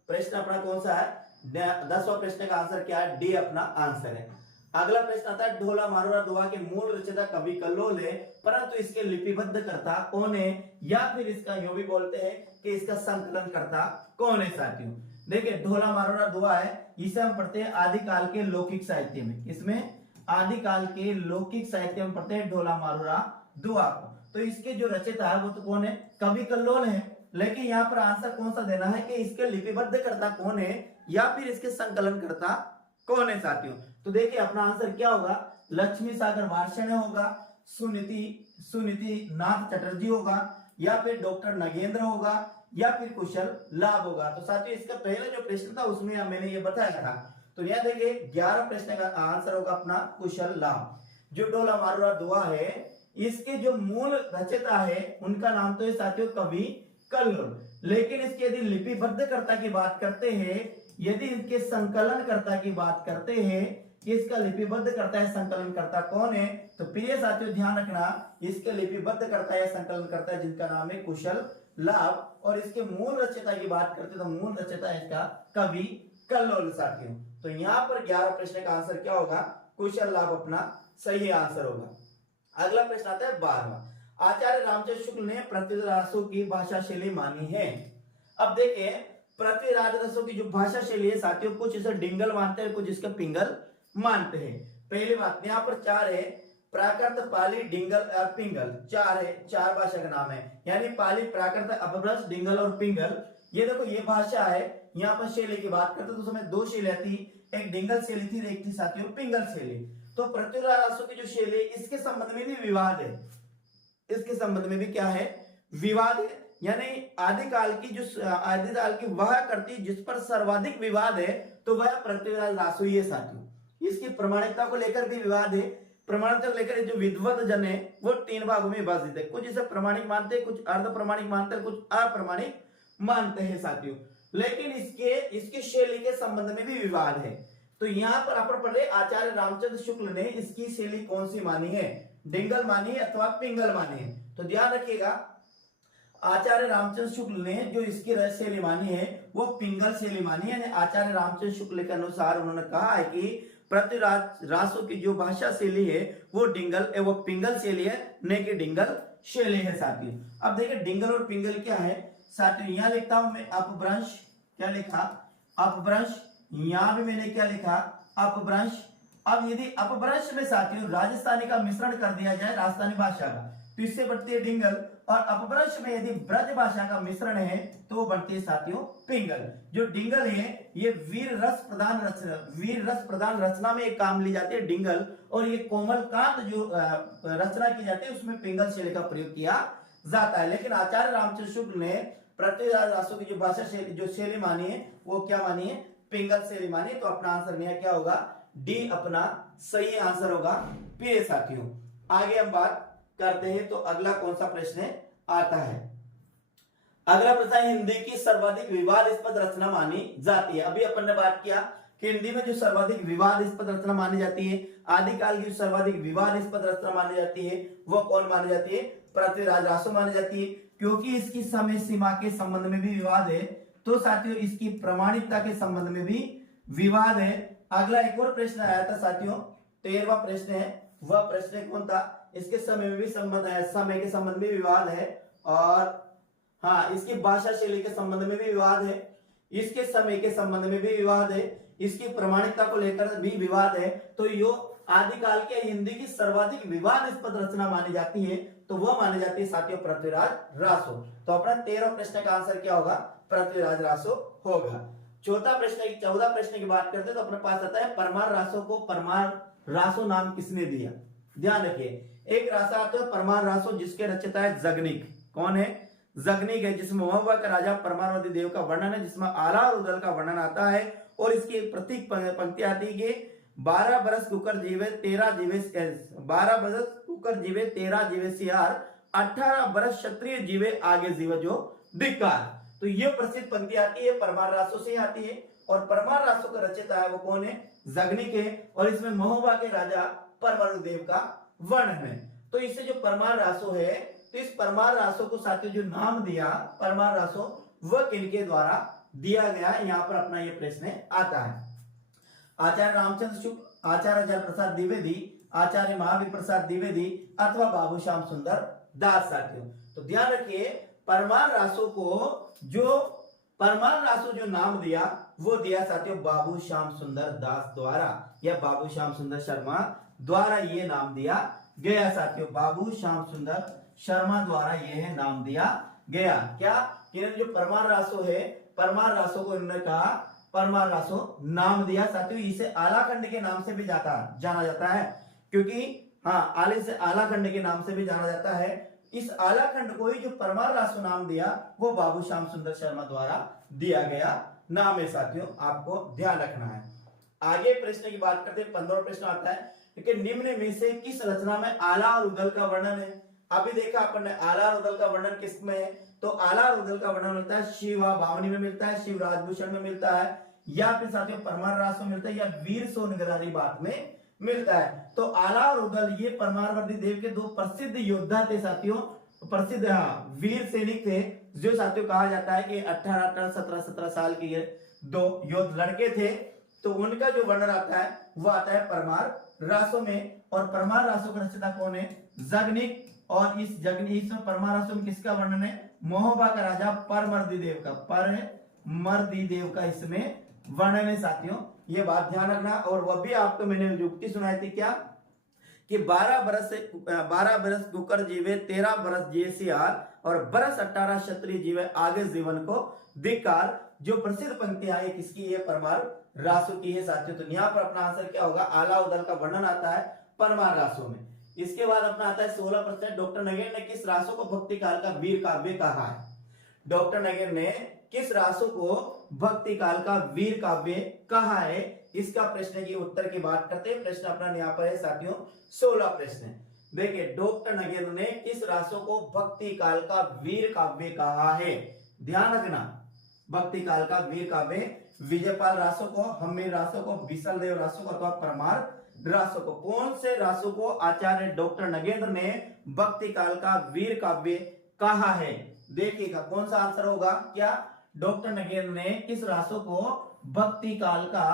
प्रश्न अपना कौन सा है? 10वां प्रश्न का आंसर क्या है? डी अपना आंसर है। अगला प्रश्न आता है ढोला मारूरा दुआ के मूल रचयिता कवि कल्लोल है, परंतु इसके लिपिबद्ध करता कौन है? या फिर इसका यूं भी बोलते हैं कि इसका संकलन करता कौन है साथियों? देखिए ढोला मारूरा दुआ है, इसे हम पढ़ते हैं आदिकाल के लौकिक साहित्य में। इसमें आदिकाल के लौकिक साहित्य में पढ़ते हैं ढोला मारूरा दुआ को। तो इसके जो रचयिता है वो तो कौन है? कवि कल्लोल है। लेकिन यहाँ पर आंसर कौन सा देना है कि इसके लिपिबद्ध करता कौन है या फिर इसके संकलन करता कौन है साथियों? तो देखिए अपना आंसर क्या होगा? लक्ष्मी सागर वार्षण होगा, सुनीति नाथ चटर्जी होगा, या फिर डॉक्टर नगेंद्र होगा, या फिर कुशल लाभ होगा। तो साथियों इसका पहला जो प्रश्न था उसमें मैंने ये बताया था। तो यह देखिए 11 प्रश्न का आंसर होगा अपना कुशल लाभ। जो ढोला मारूरा दुआ है इसके जो मूल रचयिता है उनका नाम तो है साथियों कवि कल्लोल। लेकिन इसके यदि लिपिबद्ध कर्ता की बात करते हैं, यदि इसके संकलन कर्ता की बात करते हैं कि इसका लिपिबद्ध करता है संकलन करता कौन है, तो प्रिय साथियों ध्यान रखना इसके लिपिबद्ध करता है संकलन करता है जिनका नाम है कुशल लाभ, और इसके मूल रचयिता की बात करते तो मूल रचयिता है इसका कवि कल्लोल साथियों। तो यहाँ पर 11 प्रश्न का आंसर क्या होगा? कुशल लाभ अपना सही आंसर होगा। अगला प्रश्न आता है 12वां। आचार्य रामचंद्र शुक्ल ने पृथ्वीराजों की भाषा शैली मानी है। अब देखिए पृथ्वीराजों की जो भाषा शैली है साथियों, कुछ इसे डिंगल मानते हैं, कुछ इसका पिंगल मानते हैं। पहली बात यहाँ पर 4 है, प्राकृत, पाली, डिंगल और पिंगल। 4 है, 4 भाषा का नाम है, यानी पाली, प्राकृत, अपभ्रंश, डिंगल और पिंगल। ये देखो ये भाषा है। यहाँ पर शैली की बात करते तो उसमें 2 शैली थी, एक डिंगल शैली थी, एक थी साथियों पिंगल शैली। तो पृथ्वीराजों की जो शैली इसके संबंध में भी विवाद है, इसके संबंध में भी क्या है? विवाद है। यानी आदिकाल की वह कृति जिस पर सर्वाधिक विवाद है तो वह पृथ्वीराज रासो ही है साथियों। इसकी प्रमाणिकता को लेकर भी विवाद है। प्रमाणिकता को लेकर जो विद्वत जन है वो 3 भागों में विभाजित है, कुछ इसे प्रमाणिक मानते हैं, कुछ अर्ध प्रमाणिक मानते हैं, कुछ अप्रमाणिक मानते हैं साथियों। लेकिन इसके शैली के संबंध में भी विवाद है। तो यहाँ पर अपन पढ़ रहे आचार्य रामचंद्र शुक्ल ने इसकी शैली कौन सी मानी है? डिंगल मानी है अथवा पिंगल मानी है? तो ध्यान रखिएगा आचार्य रामचंद्र शुक्ल ने जो इसकी शैली मानी है वो पिंगल शैली मानी है। आचार्य रामचंद्र शुक्ल के अनुसार उन्होंने कहा है कि पृथ्वीराजों की जो भाषा शैली है वो डिंगल एवं पिंगल शैली है, न कि डिंगल शैली है साथियों। अब देखिए डिंगल और पिंगल क्या है साथियों? यहाँ लिखता हूं मैं अपभ्रंश, क्या लिखा? अपभ्रंश। यहाँ भी मैंने क्या लिखा? अपभ्रंश। अब यदि अपभ्रंश में साथियों राजस्थानी का मिश्रण कर दिया जाए राजस्थानी भाषा का तो इससे बढ़ती है डिंगल, और अपभ्रंश में यदि ब्रज भाषा का मिश्रण है तो वो बढ़ती है साथियों पिंगल। जो डिंगल है ये वीर रस प्रधान रचना में एक काम ली जाती है डिंगल, और ये कोमल कांत जो रचना की जाती है उसमें पिंगल शैली का प्रयोग किया जाता है। लेकिन आचार्य रामचंद्र शुक्ल ने पृथ्वीराजों की जो भाषा शैली जो शैली मानी है वो क्या मानी है? पिंगल शैली मानी। तो अपना आंसर में क्या होगा? डी अपना सही आंसर होगा प्रिय साथियों। आगे हम बात करते हैं तो अगला कौन सा प्रश्न आता है? अगला प्रश्न हिंदी की सर्वाधिक विवादास्पद रचना मानी जाती है। अभी अपन ने बात किया कि हिंदी में जो सर्वाधिक विवादास्पद रचना मानी जाती है, आदिकाल की जो सर्वाधिक विवादास्पद रचना मानी जाती है, वो कौन मानी जाती है? पृथ्वीराज रासो मानी जाती है, क्योंकि इसकी समय सीमा के संबंध में भी विवाद है। तो साथियों इसकी प्रमाणिकता के संबंध में भी विवाद है। अगला एक और प्रश्न आया था साथियों, 13वां प्रश्न है, वह प्रश्न कौन था? इसके समय में भी संबंध है, समय के संबंध में विवाद है, और हाँ इसकी भाषा शैली के संबंध में भी विवाद है, इसके समय के संबंध में भी विवाद है, इसकी प्रमाणिकता को लेकर भी विवाद है। तो यो आदिकाल के हिंदी की सर्वाधिक विवादास्पद रचना मानी जाती है, तो वह मानी जाती है साथियों पृथ्वीराज रासो। तो अपना 13 प्रश्न का आंसर क्या होगा? पृथ्वीराज रासो होगा। 14 प्रश्न की बात करते हैं तो अपने पास आता है परमार रासो को परमार रासो नाम किसने दिया? ध्यान रखिए, एक रासा आता है परमार रासो जिसके रचयिता है जगनिक। कौन है? जगनिक है, जिसमें महोबा का राजा परमारवती देव का वर्णन है, जिसमें आला और उदल का वर्णन आता है, और इसकी प्रतीक पंक्ति आती है 12 बरस कुकर जीवे 13 जीवे 12 बरस कुकर जीवे 13 जीवे सियार 18 बरस क्षत्रिय जीवे आगे जीवे जो धिक्कार। तो ये प्रसिद्ध पंक्ति आती है परमार रासो से आती है, और परमार रासो का रचयिता है वो कौन है? जगनिक है, और इसमें महोबा के राजा परमारु देव का वर्णन है। तो इससे जो परमार रासो है, तो इस परमार रासो को साथियों जो नाम दिया परमार रासो, वह किनके द्वारा दिया गया? यहाँ पर अपना ये प्रश्न आता है। आचार्य रामचंद्र शुक्ल, आचार्य जल प्रसाद द्विवेदी, आचार्य महावीर प्रसाद द्विवेदी, अथवा बाबू श्याम सुंदर दास। साथियों तो ध्यान रखिए, परमार रासो जो नाम दिया वो दिया साथियों बाबू श्याम सुंदर दास द्वारा, या बाबू श्याम सुंदर शर्मा द्वारा ये नाम दिया गया। साथियों बाबू श्याम सुंदर शर्मा द्वारा यह नाम दिया गया। क्या? जो परमार रासो है, परमार रासो को इन्होंने कहा परमार रासो नाम दिया। साथियों इसे आलाखंड के नाम से भी जाना जाता है, क्योंकि हाँ आले से आलाखंड के नाम से भी जाना जाता है। इस आलाखंड को ही जो परमार रासो नाम दिया वो बाबू श्याम सुंदर शर्मा द्वारा दिया गया नाम है। साथियों आपको ध्यान रखना है। आगे प्रश्न की बात करते हैं, 15वां प्रश्न आता है कि निम्न में से किस रचना में आला और उदल का वर्णन है? अभी देखा अपन ने आला और उदल का वर्णन किस में है? तो आला और उदल का वर्णन मिलता है शिवा भावनी में मिलता है, शिव राजभूषण में मिलता है, या फिर साथियों परमार रासो मिलता है, या वीर सोनगरारी बात में मिलता है। तो आला और उदल ये परमारवर्ती देव के दो प्रसिद्ध योद्धा थे साथियों, प्रसिद्ध वीर सैनिक थे, जो साथियों कहा जाता है कि 18-18, 17-17 साल के ये दो योद्ध लड़के थे। तो उनका जो वर्णन आता है वो आता है परमार रासो में, और परमार रासो का रचयिता कौन है? जगनिक। और इस इसमें परमार रासो में किसका वर्णन है? महोबा का राजा परमर्दी देव का इसमें वर्णन है। साथियों ये बात ध्यान रखना। और वह भी आपको मैंने युक्ति सुनाई थी क्या, कि 12 बरस कुकर जीवे 13 बरस जिये सियार, और बरस 18 क्षत्रिय जीवे आगे जीवन को धिक्कार। जो प्रसिद्ध पंक्तियां है किसकी है? परमार रासो की है। साथियों तो यहाँ पर अपना आंसर क्या होगा? आला उदल का वर्णन आता है परमार रासो में। इसके बाद अपना आता है 16 प्रश्न, डॉक्टर नगेर ने किस रासो को भक्ति काल का वीर काव्य कहा है? डॉक्टर नगेर ने किस रासो को भक्ति काल का वीर काव्य कहा है? इसका प्रश्न की उत्तर की बात करते हैं। प्रश्न अपना यहाँ पर है साथियों 16 प्रश्न। देखिए डॉक्टर नगेर ने किस रासो को भक्ति काल का वीर काव्य कहा है? ध्यान रखना, भक्ति काल का वीर काव्य विजयपाल रासो को, हम्मीर रासो को, बिसल देव रासो को, अथवा परमार रासो को। कौन से रासो को आचार्य डॉक्टर नगेंद्र ने भक्ति काल का वीर काव्य कहा है? देखिएगा कौन सा आंसर होगा। क्या डॉक्टर नगेंद्र ने किस रासो को भक्ति काल का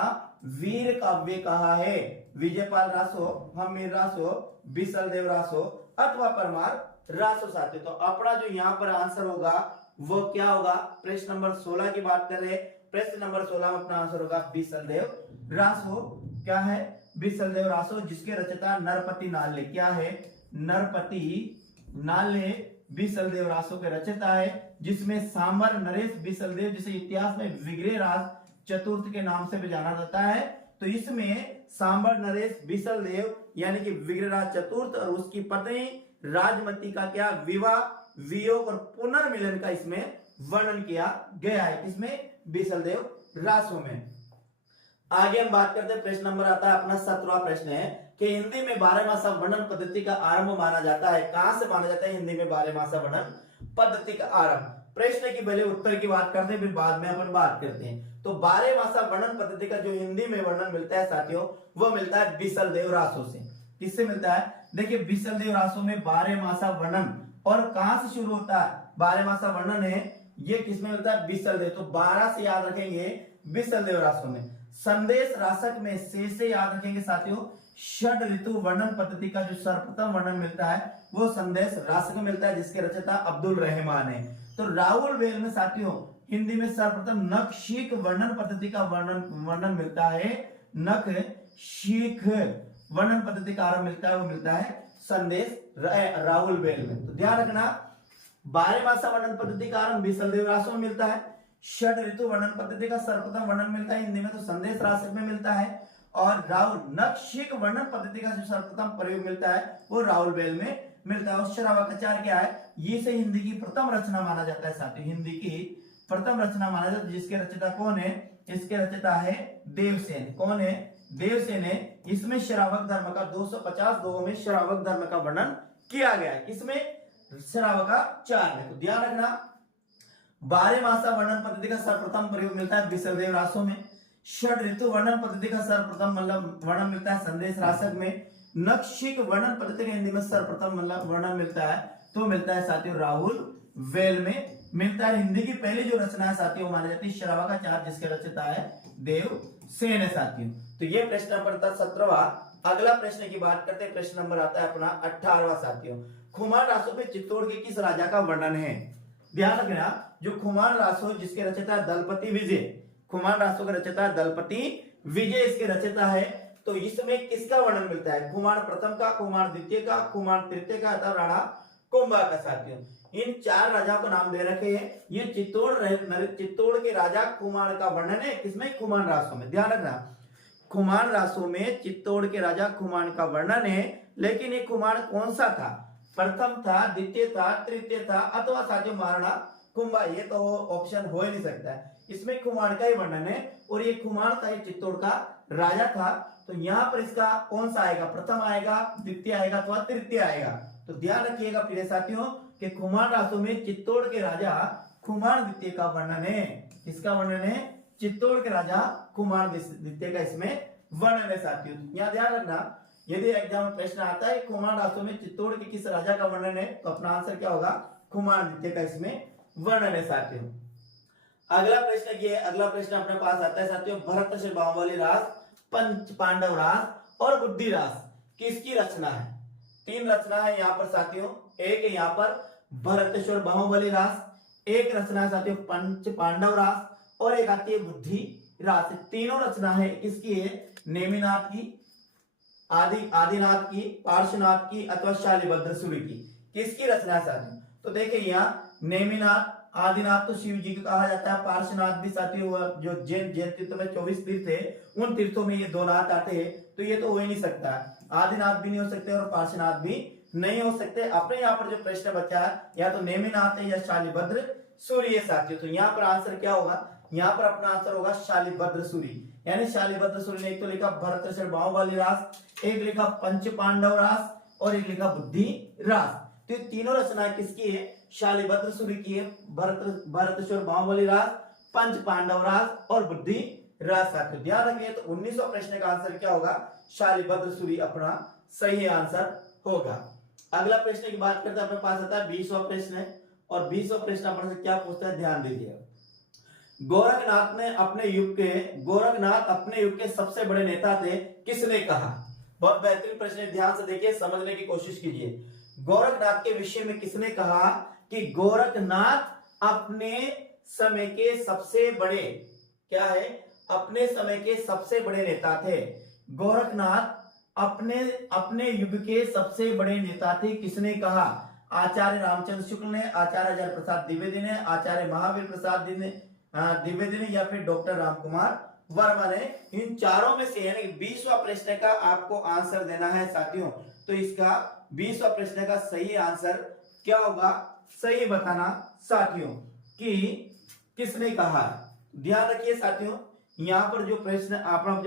वीर काव्य कहा है? विजयपाल रासो, हम्मीर रासो, बिसल देव रासो, अथवा परमार रासो। साथी तो अपना जो यहाँ पर आंसर होगा वो क्या होगा? प्रश्न नंबर 16 की बात कर रहे। प्रश्न नंबर 16 में अपना आंसर होगा बिसल देव रासो। क्या है? बिसल देव रासो, जिसके रचयिता नरपति नाले। क्या है? नरपति नाले बिसल देव रासो के रचयिता है, जिसमें सांबर नरेश बिसल देव, जिसे इतिहास में विग्रह राज चतुर्थ के नाम से भी जाना जाता है। तो इसमें सांबर नरेश बिसल देव यानी कि विग्रहराज चतुर्थ और उसकी पत्नी राजमती का क्या विवाह, वियोग और पुनर्मिलन का इसमें वर्णन किया गया है। इसमें बिसल देव रासो में। आगे हम बात करते हैं, प्रश्न नंबर आता है अपना 17वां प्रश्न है कि हिंदी में 12 मासा वर्णन पद्धति का आरंभ माना जाता है। कहां से माना जाता है हिंदी में 12 मासा वर्णन पद्धति का आरंभ। प्रश्न की पहले उत्तर की बात करते हैं, फिर बाद में अपन बात करते हैं। तो 12 मासा वर्णन पद्धति का जो हिंदी में वर्णन मिलता है साथियों, वो मिलता है बिसलदेव रासो से। किससे मिलता है? देखिए बिसलदेव रासो में 12 मासा वर्णन, और कहां से शुरू होता है? 12 मासा वर्णन है ये किसमें मिलता है? बिसलदेव। तो 12 से याद रखेंगे बिसलदेव रासो में। संदेश रासक में से याद रखेंगे साथियों, षड ऋतु वर्णन पद्धति का जो सर्वप्रथम वर्णन मिलता है वो संदेश रासक में मिलता है, जिसके रचयिता अब्दुल रहमान है। तो राहुल वेल में साथियों हिंदी में सर्वप्रथम नख शीख वर्णन पद्धति का वर्णन मिलता है। नख शीख वर्णन पद्धति का आरंभ मिलता है, वो मिलता है संदेश राहुल वेल में। तो ध्यान रखना 12 मासा वर्णन पद्धति का आरंभ बिसलदेव रासो में मिलता है। षड ऋतु वर्णन पद्धति का सर्वप्रथम वर्णन मिलता है हिंदी में, तो संदेश रासक में मिलता है। और राहुल नखशिक वर्णन पद्धति का जो सर्वप्रथम प्रयोग मिलता है वो राहुल वेल में मिलता है। और श्रावकाचार्य क्या है? ये से हिंदी की प्रथम रचना माना जाता है साथियों, हिंदी की प्रथम रचना माना जाता है, जिसके रचयिता कौन है? इसके रचयिता है देवसेन। कौन है? देवसेन है। इसमें श्रावक धर्म का 250 दोहों में श्रावक धर्म का वर्णन किया गया है। किसमें? श्रावकाचार्य में। तो ध्यान रखना 12 मासा वर्णन पद्धति का सर्वप्रथम प्रयोग मिलता है बिसलदेव रासो में। षड ऋतु वर्णन पद्धति का सर्वप्रथम मतलब वर्णन मिलता है संदेश रासक में। नखशिक वर्णन पद्धति का हिंदी में सर्वप्रथम मतलब वर्णन मिलता है तो मिलता है साथियों राहुल वेल में मिलता है। हिंदी की पहली जो रचना है साथियों मानी जाती है श्रावकाचार्य, जिसके रचयिता है देवसेन है साथियों। तो ये प्रश्न नंबर था 17वां। अगला प्रश्न की बात करते हैं, प्रश्न नंबर आता है अपना 18वां साथियों। खुमान रासो में चित्तौड़ के किस राजा का वर्णन है? ध्यान रखना जो खुमान रासो जिसके रचयिता दलपति विजय, खुमान रासो का रचयिता दलपति विजय इसके रचयिता है। तो इसमें किसका वर्णन मिलता है? कुमार प्रथम का, कुमार द्वितीय का, कुमार तृतीय का अथवा राणा कुंभा का साथियों। इन 4 राजाओं को नाम दे रखे हैं। ये चित्तौड़ के राजा कुमार का वर्णन है किसमें? खुमान रासो में। ध्यान रखना खुमान रासो में चित्तौड़ के राजा खुमान का वर्णन है, लेकिन ये खुमान कौन सा था? प्रथम था, द्वितीय था, तृतीय था अथवा साथियों महाराणा कुंभा? ये तो ऑप्शन हो ही नहीं सकता है। इसमें खुमान का ही वर्णन है और ये खुमान था, ये चित्तौड़ का राजा था। तो यहाँ पर इसका कौन सा आएगा? प्रथम आएगा, द्वितीय आएगा अथवा तृतीय आएगा। तो ध्यान रखिएगा प्रिय साथियों कि खुमान रासो में चित्तौड़ के राजा खुमान द्वितीय का वर्णन है। किसका वर्णन है? चित्तौड़ के राजा खुमान द्वितीय का इसमें वर्णन है साथियों। यहाँ ध्यान रखना यदि एग्जाम में प्रश्न आता है खुमान रासो में चित्तौड़ के किस राजा का वर्णन है, तो अपना आंसर क्या होगा? खुमान द्वितीय का इसमें वर्णन है साथियों। अगला प्रश्न ये, अगला प्रश्न अपने पास आता है साथियों, भरतशर बाहुबली रास, पंच पांडव रास और बुद्धि रास किसकी रचना है? 3 रचना है यहाँ पर साथियों। एक है यहाँ पर भरतशर बाहुबली रास, एक रचना है साथियों पंच पांडव रास, और एक आती है बुद्धि रास। तीनों रचना है किसकी है? नेमिनाथ की, आदिनाथ की, पार्श्वनाथ की अथवा शालिभद्र सूर्य की। किसकी रचना है साथियों? तो देखिए यहाँ नेमिनाथ, आदिनाथ तो शिव जी का कहा जाता है, पार्श्वनाथ भी साथियों जो जैन तीर्थ में 24 तीर्थ है, उन तीर्थों में ये 2 नाथ आते हैं, तो ये तो हो ही नहीं सकता। आदिनाथ भी नहीं हो सकते और पार्श्वनाथ भी नहीं हो सकते। अपने यहाँ पर जो प्रश्न बचा है या तो नेमिनाथ है या शालिभद्र सूर्य साथियों। तो यहाँ पर आंसर क्या होगा? यहाँ पर अपना आंसर होगा शालिभद्र सूर्य। यानी शालिभद्र सूर्य ने एक तो लिखा भरतशर बाहुबली रास, एक लिखा पंच पांडव रास और एक लिखा बुद्धि रास। तो ये तीनों रचनाएं किसकी है? शालिभद्र सूर्य की है। भरतशर बाहुबली रास, पंच पांडव रास और बुद्धि रास साथियों। ध्यान रखिए तो 19वां प्रश्न का आंसर क्या होगा? शालिभद्र सूर्य अपना सही आंसर होगा। अगला प्रश्न की बात करते हैं, अपने पास आता है 20वां प्रश्न है, और 20वां प्रश्न अपने से क्या पूछता है ध्यान दीजिए। गोरखनाथ अपने युग के सबसे बड़े नेता थे, किसने कहा? बहुत बेहतरीन प्रश्न है, ध्यान से देखिए, समझने की कोशिश कीजिए। गोरखनाथ के विषय में किसने कहा कि गोरखनाथ अपने समय के सबसे बड़े क्या है? अपने समय के सबसे बड़े नेता थे। गोरखनाथ अपने युग के सबसे बड़े नेता थे, किसने कहा? आचार्य रामचंद्र शुक्ल ने, आचार्य जय प्रसाद द्विवेदी ने, आचार्य महावीर प्रसाद द्विवेदी ने या फिर डॉक्टर रामकुमार वर्मा ने। इन चारों में से यानी 20वां प्रश्न का आपको आंसर देना है साथियों। तो इसका 20वां प्रश्न का सही आंसर क्या होगा? सही बताना साथियों कि किसने कहा। ध्यान रखिए साथियों, यहाँ पर जो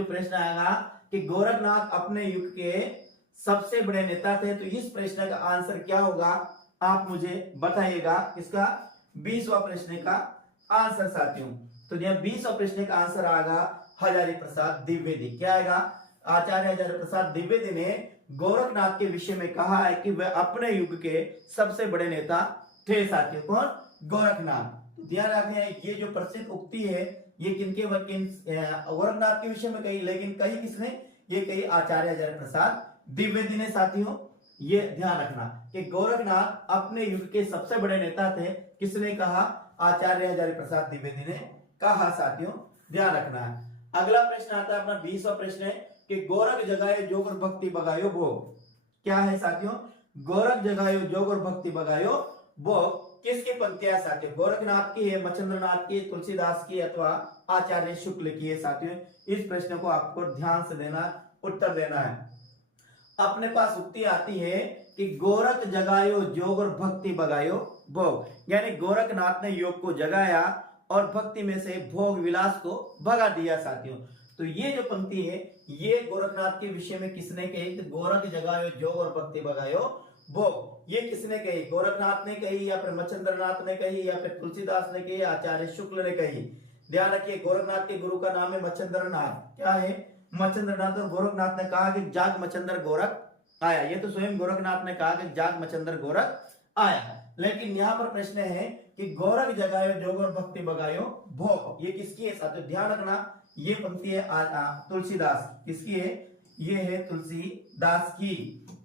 प्रश्न आएगा कि गोरखनाथ अपने युग के सबसे बड़े नेता थे, तो इस प्रश्न का आंसर क्या होगा? आप मुझे बताइएगा इसका 20वां प्रश्न का आंसर साथियों। तो यह 20वां प्रश्न का आंसर आएगा हजारी प्रसाद द्विवेदी। क्या आएगा? आचार्य हजारी प्रसाद द्विवेदी ने गोरखनाथ के विषय में कहा है कि वह अपने युग के सबसे बड़े नेता थे साथियों। कौन? गोरखनाथ। तो ध्यान रखें ये जो प्रसिद्ध उक्ति है ये किनके गोरखनाथ के विषय में कही, लेकिन कही किसने? ये कही आचार्य हजारी प्रसाद द्विवेदी ने साथियों। ये ध्यान रखना कि गोरखनाथ अपने युग के सबसे बड़े नेता थे। किसने कहा? आचार्य हजारी प्रसाद द्विवेदी ने कहा साथियों, ध्यान रखना है। अगला प्रश्न आता है अपना 20वां प्रश्न है कि गोरख जगायो जोग और भक्ति बगायो भोग। क्या है साथियों? गोरख जगायो जोग और भक्ति बगायो भोग किसकी पंक्तियां साथियों? गोरखनाथ की है, मच्छिंद्रनाथ की, तुलसीदास की अथवा आचार्य शुक्ल की है साथियों। इस प्रश्न को आपको ध्यान से देना, उत्तर देना है। अपने पास उक्ति आती है कि गोरख जगायो जोग और भक्ति बगायो भोग, यानी गोरखनाथ ने योग को जगाया और भक्ति में से भोग विलास को भगा दिया साथियों। तो ये जो पंक्ति है ये गोरखनाथ के विषय में किसने कही? तो गोरख जगायो जोग और भक्ति बगायो भोग ये किसने कही? गोरखनाथ ने कही या फिर मच्छिंद्रनाथ ने कही या फिर तुलसीदास ने कही, आचार्य शुक्ल ने कही। ध्यान रखिए गोरखनाथ के गुरु का नाम है मच्छिंद्रनाथ। क्या है? मच्छिंद्रनाथ। और गोरखनाथ ने कहा कि जाग मच्छिंद्र गोरख आया। ये तो स्वयं गोरखनाथ ने कहा कि जाग मच्छिंद्र गोरख आया। लेकिन यहाँ पर प्रश्न है कि गोरख जगायो जोग और भक्ति बगायो भोग ये किसकी है साथियों? ध्यान रखना ये पंक्ति है तुलसीदास। किसकी है? ये है तुलसीदास की।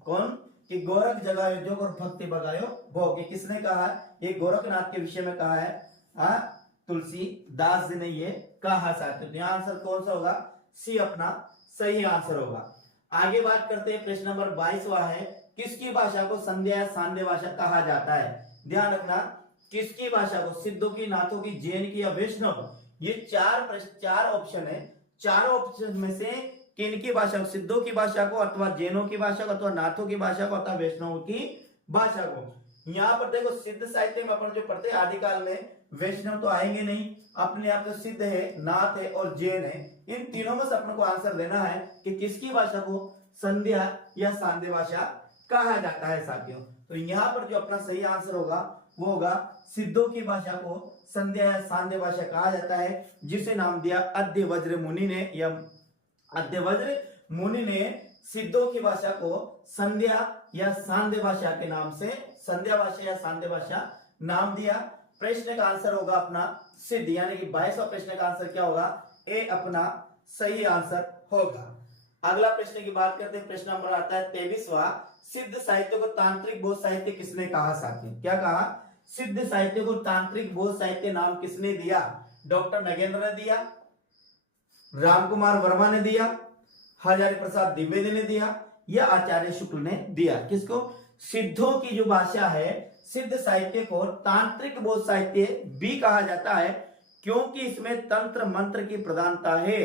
कौन? कि गोरख जगायो जोग और भक्ति बगायो भोग ये किसने कहा? ये गोरखनाथ के विषय में कहा है तुलसीदास जी ने ये कहा साथियों। यहाँ आंसर कौन सा होगा? सी अपना सही आंसर होगा। आगे बात करते हैं प्रश्न नंबर 22वां है किसकी भाषा को संध्या या सांध्य भाषा कहा जाता है? ध्यान रखना किसकी भाषा को? सिद्धों की, नाथों की, जैन की या वैष्णव? ये चार ऑप्शन है। चारों ऑप्शन में से किनकी भाषा को? सिद्धों की भाषा को अथवा जैनों की भाषा को अथवा नाथों की भाषा को अथवा वैष्णव की भाषा को। यहाँ पर देखो सिद्ध साहित्य में अपन जो पढ़ते आदिकाल में वैष्णव तो आएंगे नहीं, अपने आप तो सिद्ध है, नाथ है और जैन है। इन तीनों में से अपने को आंसर देना है कि किसकी भाषा को संध्या या सांध्य भाषा कहा जाता है साथियों। तो यहाँ पर जो अपना सही आंसर होगा वो होगा सिद्धों की भाषा को संध्या या सांध्य भाषा कहा जाता है, जिसे नाम दिया अद्यवज्र मुनि ने। या अद्यवज्र मुनि ने सिद्धों की भाषा को संध्या या सांध्य भाषा के नाम से संध्या भाषा या सांध्य भाषा नाम दिया। प्रश्न का आंसर होगा अपना सिद्ध, यानी कि 22वां प्रश्न का आंसर क्या होगा? ए अपना सही आंसर होगा। अगला प्रश्न की बात करते हैं। प्रश्न नंबर आता है 23वां सिद्ध साहित्य को तांत्रिक बोध साहित्य किसने कहा साथियों? क्या कहा? सिद्ध साहित्य को तांत्रिक बोध साहित्य नाम किसने दिया? डॉक्टर नगेंद्र ने दिया, रामकुमार वर्मा ने दिया, हजारी प्रसाद द्विवेदी ने दिया या आचार्य शुक्ल ने दिया? किसको? सिद्धों की जो भाषा है सिद्ध साहित्य को तांत्रिक बोध साहित्य भी कहा जाता है, क्योंकि इसमें तंत्र मंत्र की प्रधानता है,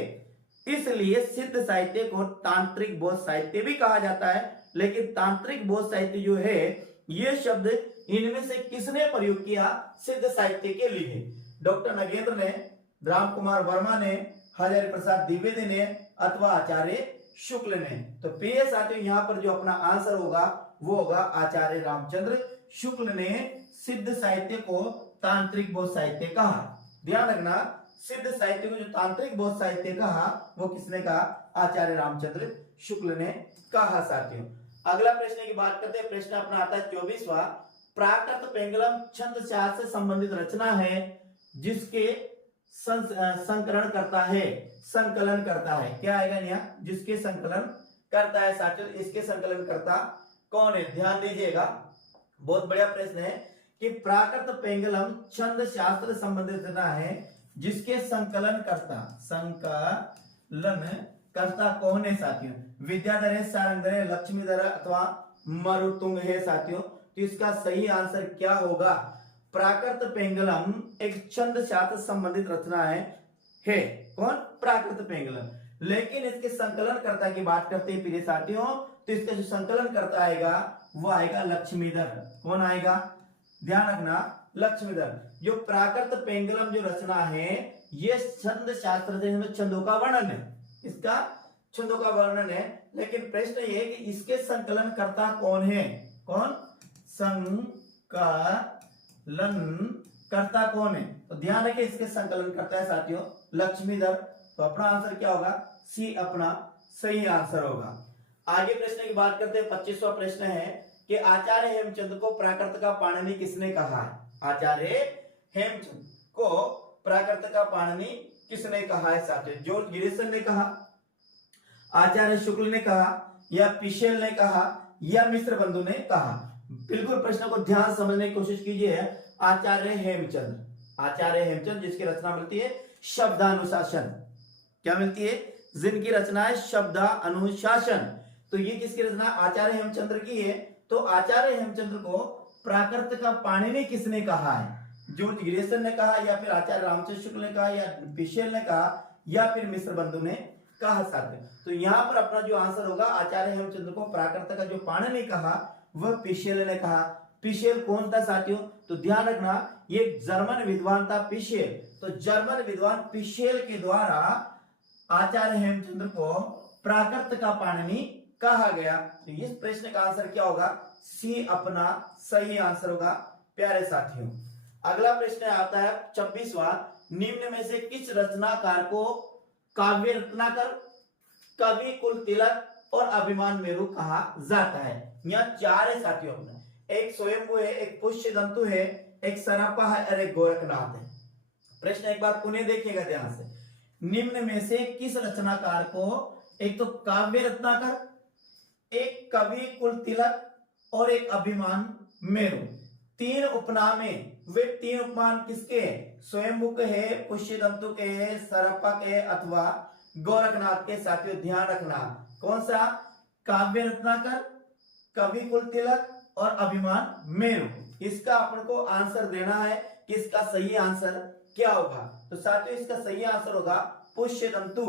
इसलिए सिद्ध साहित्य को तांत्रिक बोध साहित्य भी कहा जाता है। लेकिन तांत्रिक बोध साहित्य जो है ये शब्द इनमें से किसने प्रयोग किया सिद्ध साहित्य के लिए? डॉक्टर नगेंद्र ने, रामकुमार वर्मा ने, हजारी प्रसाद द्विवेदी ने अथवा आचार्य शुक्ल ने? तो प्रिय साथियों यहाँ पर जो अपना आंसर होगा वो होगा आचार्य रामचंद्र शुक्ल ने सिद्ध साहित्य को तांत्रिक बोध साहित्य कहा। ध्यान रखना सिद्ध साहित्य को जो तांत्रिक बोध साहित्य कहा वो किसने कहा? आचार्य रामचंद्र शुक्ल ने कहा साथियों। अगला प्रश्न की बात करते हैं। प्रश्न अपना आता है 24वां प्राकृत पेंगलम छंद शास्त्र से संबंधित रचना है जिसके संकलन करता है, संकलन करता है। क्या आएगा यहाँ? जिसके संकलन करता है साथियों। इसके संकलन करता कौन है? ध्यान दीजिएगा बहुत बढ़िया प्रश्न है कि प्राकृत पेंगलम छंद शास्त्र संबंधित रचना है जिसके संकलन करता कौन है साथियों? विद्याधर है, सारंगधर है, लक्ष्मीधर अथवा मरुतुंग है साथियों। तो इसका सही आंसर क्या होगा? प्राकृत पेंगलम एक छंद शास्त्र संबंधित रचना है। कौन? प्राकृत पेंगलम। लेकिन इसके संकलन करता की बात करते हैं प्रिय साथियों, तो इसका जो संकलन करता आएगा वो आएगा लक्ष्मीधर। कौन आएगा? ध्यान रखना लक्ष्मीधर। जो प्राकृत पेंगलम जो रचना है ये छंद शास्त्र से इसमें छंदों का वर्णन है, इसका छंदों का वर्णन है। लेकिन प्रश्न ये है कि इसके संकलन करता कौन है? कौन? संकलन करता कौन है? तो ध्यान रखिए इसके संकलन करता है साथियों लक्ष्मीधर। तो अपना आंसर क्या होगा? सी अपना सही आंसर होगा। आगे प्रश्न की बात करते हैं। 25वां प्रश्न है कि आचार्य हेमचंद को प्राकृत का पाणिनि किसने कहा है? आचार्य हेमचंद को प्राकृत का पाणिनि किसने कहा है साथियों? जॉर्ज गिरिसन ने कहा, आचार्य शुक्ल ने कहा, या पिशेल ने कहा, या मिश्र बंधु ने कहा? बिल्कुल प्रश्न को ध्यान समझने की कोशिश कीजिए। आचार्य हेमचंद, आचार्य हेमचंद जिसकी रचना मिलती है शब्दानुशासन। क्या मिलती है? जिनकी रचना है शब्दानुशासन। तो ये किसकी रचना? आचार्य हेमचंद्र की है। तो आचार्य हेमचंद्र को प्राकृत का पाणिनि किसने कहा है? जॉर्ज गिरिसन ने कहा, या फिर आचार्य रामचंद्र शुक्ल ने कहा, या पिशेल ने कहा, या फिर मिश्र बंधु ने कहा साथ? तो यहाँ पर अपना जो आंसर होगा आचार्य हेमचंद्र को प्राकृत का जो पाणिनि कहा वह पिशेल ने कहा। पिशेल कौन था साथियों? तो ध्यान रखना ये जर्मन विद्वान था पिशेल। तो जर्मन विद्वान पिशेल के द्वारा आचार्य हेमचंद्र को प्राकृत का पाणिनि कहा गया। तो इस प्रश्न का आंसर क्या होगा? सी अपना सही आंसर होगा प्यारे साथियों। अगला प्रश्न आता है 26वां। निम्न में से किस रचनाकार को काव्य रत्नाकर, कवि कुल तिलक और अभिमान मेरु कहा जाता है? यहाँ चार है साथियों अपना, एक स्वयंभू है, एक पुष्यदंतु है, एक सरापा है और एक गोरखनाथ है। प्रश्न एक बार पुनः देखिएगा ध्यान से। निम्न में से किस रचनाकार को, एक तो काव्य रत्नाकर, एक कवि कुल तिलक और एक अभिमान मेरु, तीन उपनाम है। वे तीन उपमान किसके हैं? स्वयंभू के है, पुष्यदंतु के है, सरप्पा के अथवा गोरखनाथ के। साथियों ध्यान रखना कौन सा? काव्य रत्नाकर, कवि कुल तिलक और अभिमान मेरु। इसका अपन को आंसर देना है कि इसका सही आंसर क्या होगा। तो साथियों इसका सही आंसर होगा पुष्यदंतु।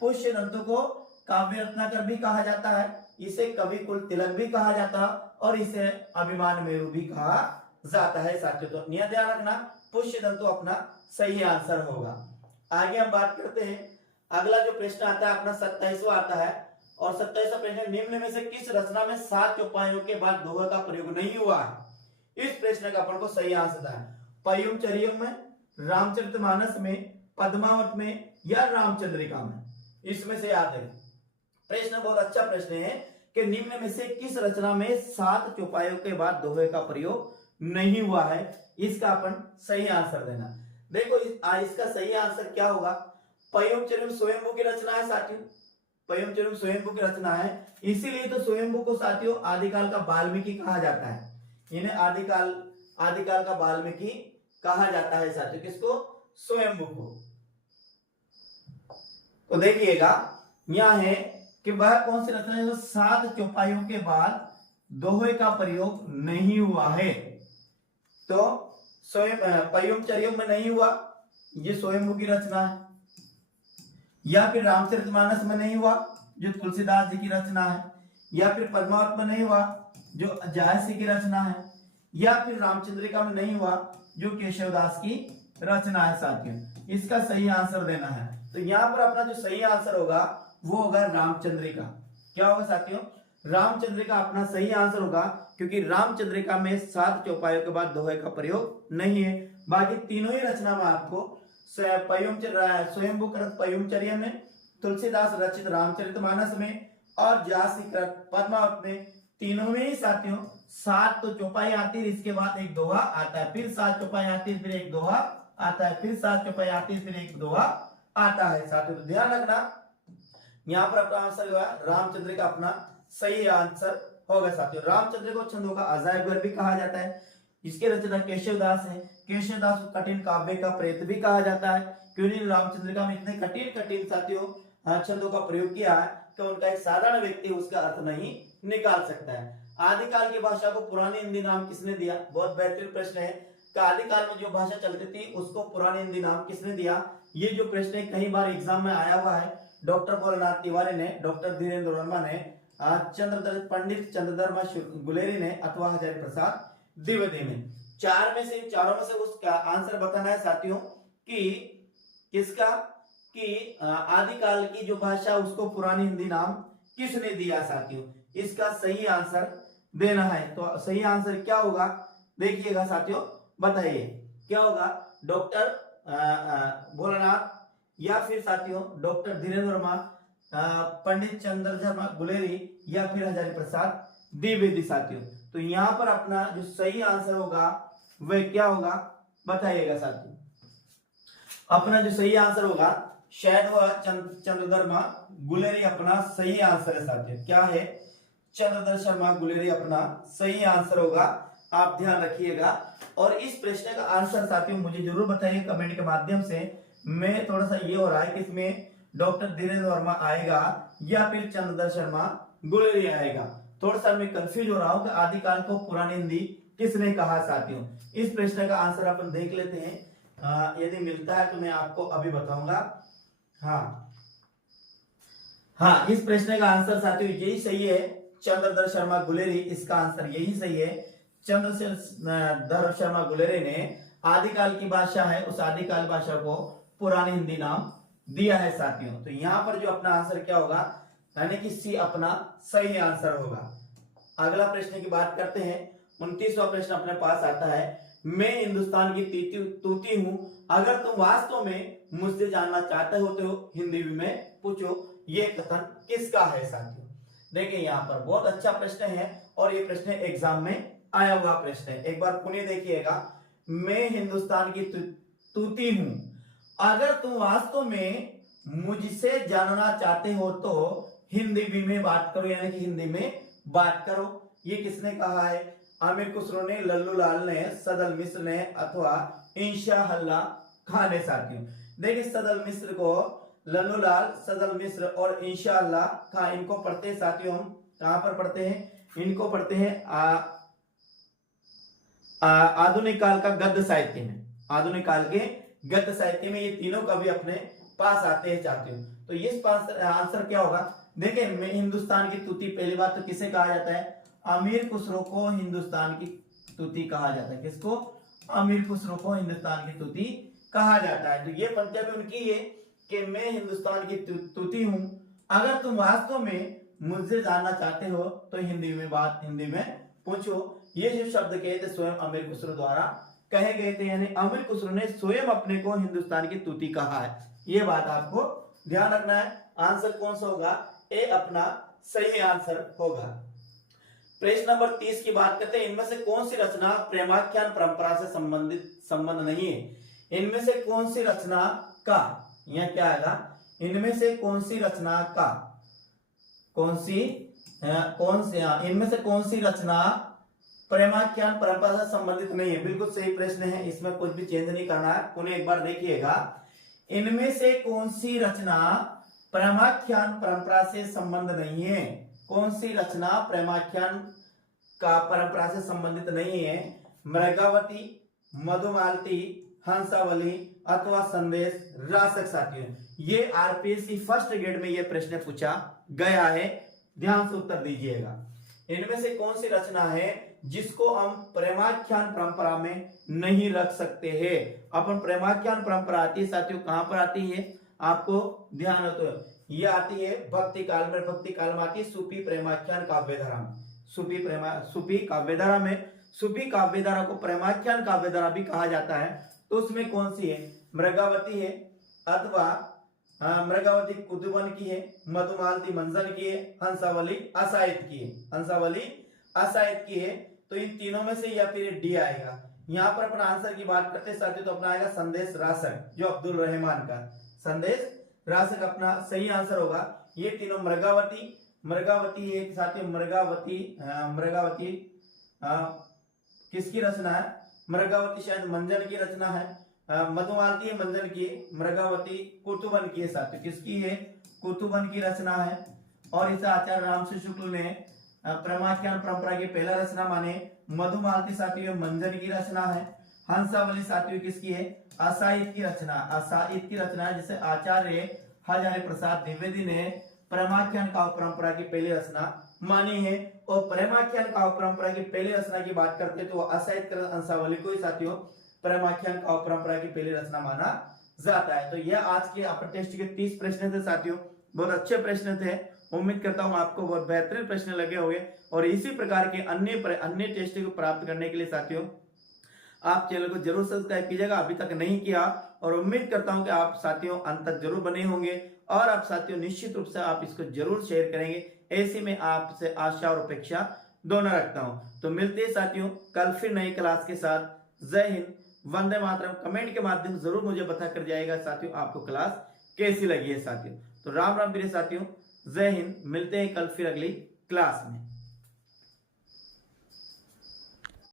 पुष्यदंतु को काव्य रत्नाकर भी कहा जाता है, इसे कवि कुल तिलक भी कहा जाता है और इसे अभिमान मेरु भी कहा जाता है साथियों। तो ध्यान रखना पुष्यदंतु अपना सही आंसर होगा। आगे हम बात करते हैं। अगला जो प्रश्न आता है अपना 27वां आता है, और 27वां प्रश्न, निम्न में से किस रचना में 7 चौपाइयों के बाद दोहे का प्रयोग नहीं हुआ है? इस प्रश्न का अपन को सही आंसर है पय्युम चरियम में, रामचरितमानस में, पद्मावत में, या रामचंद्रिका में? इसमें से याद है। प्रश्न बहुत अच्छा प्रश्न है कि निम्न में से किस रचना में 7 चौपाइयों के बाद दोहे का प्रयोग नहीं हुआ है? इसका अपन सही आंसर देना। देखो इसका सही आंसर क्या होगा? पय्युम चरियम स्वयंभू की रचना है साथियों, पय्युम चरियम स्वयंभू की रचना है, इसीलिए तो स्वयंभू को साथियों आदिकाल का वाल्मीकि कहा जाता है। इन्हें आदिकाल का वाल्मीकि कहा जाता है साथियों। किसको? स्वयंभू को। तो देखिएगा यह है कि वह कौन सी रचना है जो 7 चौपाइयों के बाद दोहे का प्रयोग नहीं हुआ है? तो पय्युम चरियम में नहीं हुआ, ये स्वयंभू की रचना है, या फिर रामचरितमानस में नहीं हुआ जो तुलसीदास जी की रचना है, या फिर पद्मावत में नहीं हुआ जो जायसी की रचना है, या फिर रामचंद्रिका में नहीं हुआ जो केशवदास की रचना है साथियों। इसका सही आंसर देना है। तो यहाँ पर अपना जो सही आंसर होगा वो होगा रामचंद्रिका। क्या होगा साथियों? रामचंद्रिका अपना सही आंसर होगा, क्योंकि रामचंद्रिका में 7 चौपाइयों के बाद दोहे का प्रयोग नहीं है। बाकी तीनों ही रचना में आपको स्वयंभू कृत पय्युम चरियम में, तुलसीदास रचित रामचरितमानस में और जासी कृत पद्मावत में, तीनों में ही साथियों 7 तो चौपाई आती है, इसके बाद एक दोहा आता है, फिर 7 चौपाई आती है, फिर एक दोहा आता है, फिर 7 चौपाई आती है, फिर एक दोहा आता है साथियों। तो ध्यान रखना यहाँ पर अपना आंसर होगा रामचंद्र का अपना सही आंसर होगा साथियों। रामचंद्र को छंदों का अजायब घर भी कहा जाता है। इसके रचना केशवदास है। केशवदास को कठिन काव्य का प्रेत भी कहा जाता है, क्योंकि रामचंद्रिका में इतने कठिन साथियों छंदों का प्रयोग किया है कि उनका एक साधारण व्यक्ति उसका अर्थ नहीं निकाल सकता है। आदिकाल की भाषा को पुरानी हिंदी नाम किसने दिया? बहुत बेहतरीन प्रश्न है कि आदिकाल में जो भाषा चलती थी उसको पुरानी हिंदी नाम किसने दिया? ये जो प्रश्न है कई बार एग्जाम में आया हुआ है। डॉक्टर भोलानाथ तिवारी ने, डॉक्टर धीरेन्द्र वर्मा ने, पंडित चंद्रधर्मा गुलेरी ने अथवा हजारी प्रसाद द्विवेदी ने। चारों में से उसका आंसर बताना है साथियों कि किसका, कि आदिकाल की जो भाषा उसको पुरानी हिंदी नाम किसने दिया साथियों। इसका सही आंसर देना है। तो सही आंसर क्या होगा? देखिएगा साथियों, बताइए क्या होगा, डॉक्टर भोलानाथ, या फिर साथियों डॉक्टर धीरेन्द्र वर्मा, पंडित चंद्र शर्मा गुलेरी, या फिर हजारी प्रसाद द्विवेदी साथियों। तो यहाँ पर अपना जो सही आंसर होगा वह क्या होगा, बताइएगा साथियों। अपना जो सही आंसर होगा शायद वह चंद्रधर्मा गुलेरी अपना सही आंसर है साथियों। क्या है, चंद्रधर शर्मा गुलेरी अपना सही आंसर होगा, आप ध्यान रखिएगा। और इस प्रश्न का आंसर साथियों मुझे जरूर बताइए कमेंट के माध्यम से। मैं थोड़ा सा ये हो रहा है कि इसमें डॉक्टर धीरेन्द्र वर्मा आएगा या फिर चंद्रधर शर्मा गुलेरी आएगा, थोड़ा सा मैं कंफ्यूज हो रहा हूं कि आदिकाल को पुरानी हिंदी किसने कहा साथियों। इस प्रश्न का आंसर अपन देख लेते हैं, यदि मिलता है तो मैं आपको अभी बताऊंगा। हाँ, इस प्रश्न का आंसर साथियों यही सही है, चंद्रधर शर्मा गुलेरी, इसका आंसर यही सही है। चंद्रधर शर्मा गुलेरी ने आदिकाल की भाषा है, उस आदिकाल भाषा को पुरानी हिंदी नाम दिया है साथियों। तो यहाँ पर जो अपना आंसर क्या होगा, यानी कि सी अपना सही आंसर होगा। अगला प्रश्न की बात करते हैं, 29वां प्रश्न अपने पास आता है, मैं हिंदुस्तान की तूती हूं, अगर तुम वास्तव में मुझसे जानना चाहते हो तो हिंदी में पूछो, ये कथन किसका है साथियों। देखिए यहाँ पर बहुत अच्छा प्रश्न है और ये प्रश्न एग्जाम में आया हुआ प्रश्न है, एक बार पुनः देखिएगा। मैं हिंदुस्तान की तूती हूं, अगर तुम वास्तव में मुझसे जानना चाहते हो तो हिंदी में बात करो, यानी कि हिंदी में बात करो। ये किसने कहा है, आमिर खुसरो ने, लल्लू लाल ने, सदल मिश्र ने, अथवा इंशाअल्लाह खान ने साथियों। देखिए सदल मिश्र को लल्लू लाल, सदल मिश्र और इंशाअल्लाह खान, इनको पढ़ते हैं साथियों। हम कहां पर पढ़ते हैं, इनको पढ़ते हैं आधुनिक काल का गद्य साहित्य में, आधुनिक काल के गद्य साहित्य में ये तीनों कवि अपने पास आते हैं साथियों। तो ये आंसर क्या होगा, देखिए मैं हिंदुस्तान की तूती, पहली बात तो किसे कहा जाता है, अमीर खुसरो को हिंदुस्तान की तूती कहा जाता है। किसको, अमीर खुसरो को हिंदुस्तान की तूती कहा जाता है। तो ये पंक्तियां भी उनकी है कि मैं हिंदुस्तान की तूती हूं, अगर तुम वास्तव में मुझसे जानना चाहते हो तो हिंदी में पूछो। ये जो शब्द कहे थे स्वयं अमीर खुसरो द्वारा कहे गए थे, यानी अमीर खुसरो ने स्वयं अपने को हिंदुस्तान की तूती कहा है, ये बात आपको ध्यान रखना है। आंसर कौन सा होगा, ए अपना सही आंसर होगा। प्रश्न नंबर 30 की बात करते हैं, इनमें से कौन सी रचना प्रेमाख्यान परंपरा से संबंध नहीं है। इनमें से कौन सी रचना का, यह क्या आएगा, इनमें से कौन सी रचना का, इनमें से कौन सी रचना प्रेमाख्यान परंपरा से संबंधित नहीं है। बिल्कुल सही प्रश्न है, इसमें कुछ भी चेंज नहीं करना है। पुनः एक बार देखिएगा, इनमें से कौन सी रचना प्रेमाख्यान परंपरा से संबंध नहीं है। कौन सी रचना प्रेमाख्यान का परंपरा से संबंधित नहीं है, मृगावती, मधुमालती, हंसावली अथवा संदेश रासक साथियों। ये आरपीएससी फर्स्ट ग्रेड में ये प्रश्न पूछा गया है, ध्यान से उत्तर दीजिएगा। इनमें से कौन सी रचना है जिसको हम प्रेमाख्यान परंपरा में नहीं रख सकते हैं। अपन प्रेमाख्यान परंपरा आती है साथियों, कहां पर आती है, आपको ध्यान हो तो ये आती है भक्ति काल में, भक्ति काल में आती है सूफी प्रेमाख्यान काव्यधारा में, सूफी काव्यधारा में। सूफी काव्यधारा को प्रेमाख्यान काव्यधारा भी कहा जाता है। तो उसमें कौन सी है, मृगावती है, अथवा मृगावती कुतुबन की है, मधुमालती मंजन की है, हंसावली असायत की है, हंसावली असायत की है। तो इन तीनों में से या फिर डी आएगा। यहाँ पर अपन आंसर की बात करते हैं साथियों, तो अपना आएगा संदेश रासक, जो अब्दुल रहमान का संदेश रासक अपना सही आंसर होगा। ये तीनों मृगावती एक साथियों, मृगावती किसकी रचना है, मृगावती शायद मंजन की रचना है, मधुमालती है मंजन की, मृगावती कुतुबन की है साथियों, किसकी है, कुतुबन की रचना है। और इसे आचार्य रामसे शुक्ल ने प्रेमाख्यान परंपरा की पहला रचना माने। मधुमालती साथियों मंजन की रचना है। हंसावली साथियों किसकी है, असाहित की रचना है, जिसे आचार्य हजारी प्रसाद द्विवेदी ने प्रेमाख्यान काव्य परंपरा की पहली रचना मानी है। और प्रेमाख्यान काव्य परंपरा की पहली रचना की बात करते तो असाहित हंसावली को ही साथियों प्रेमाख्यान काव्य परंपरा की पहली रचना माना जाता है। तो यह आज के अपन टेस्ट के 30 प्रश्न थे साथियों, बहुत अच्छे प्रश्न थे। उम्मीद करता हूं आपको बहुत बेहतरीन प्रश्न लगे होंगे। और इसी प्रकार के अन्य टेस्ट को प्राप्त करने के लिए साथियों आप चैनल को जरूर सब्सक्राइब कीजिएगा अभी तक नहीं किया, और उम्मीद करता हूं कि आप साथियों अंत तक जरूर बने होंगे और आप साथियों निश्चित रूप से आप इसको जरूर शेयर करेंगे, ऐसी में आपसे आशा और अपेक्षा दोनों रखता हूं। तो मिलते हैं साथियों कल फिर नई क्लास के साथ। जय हिंद, वंदे मातरम। कमेंट के माध्यम से जरूर मुझे बता कर जाएगा साथियों आपको क्लास कैसी लगी है साथियों। तो राम राम मेरे साथियों, जय हिंद, मिलते हैं कल फिर अगली क्लास में।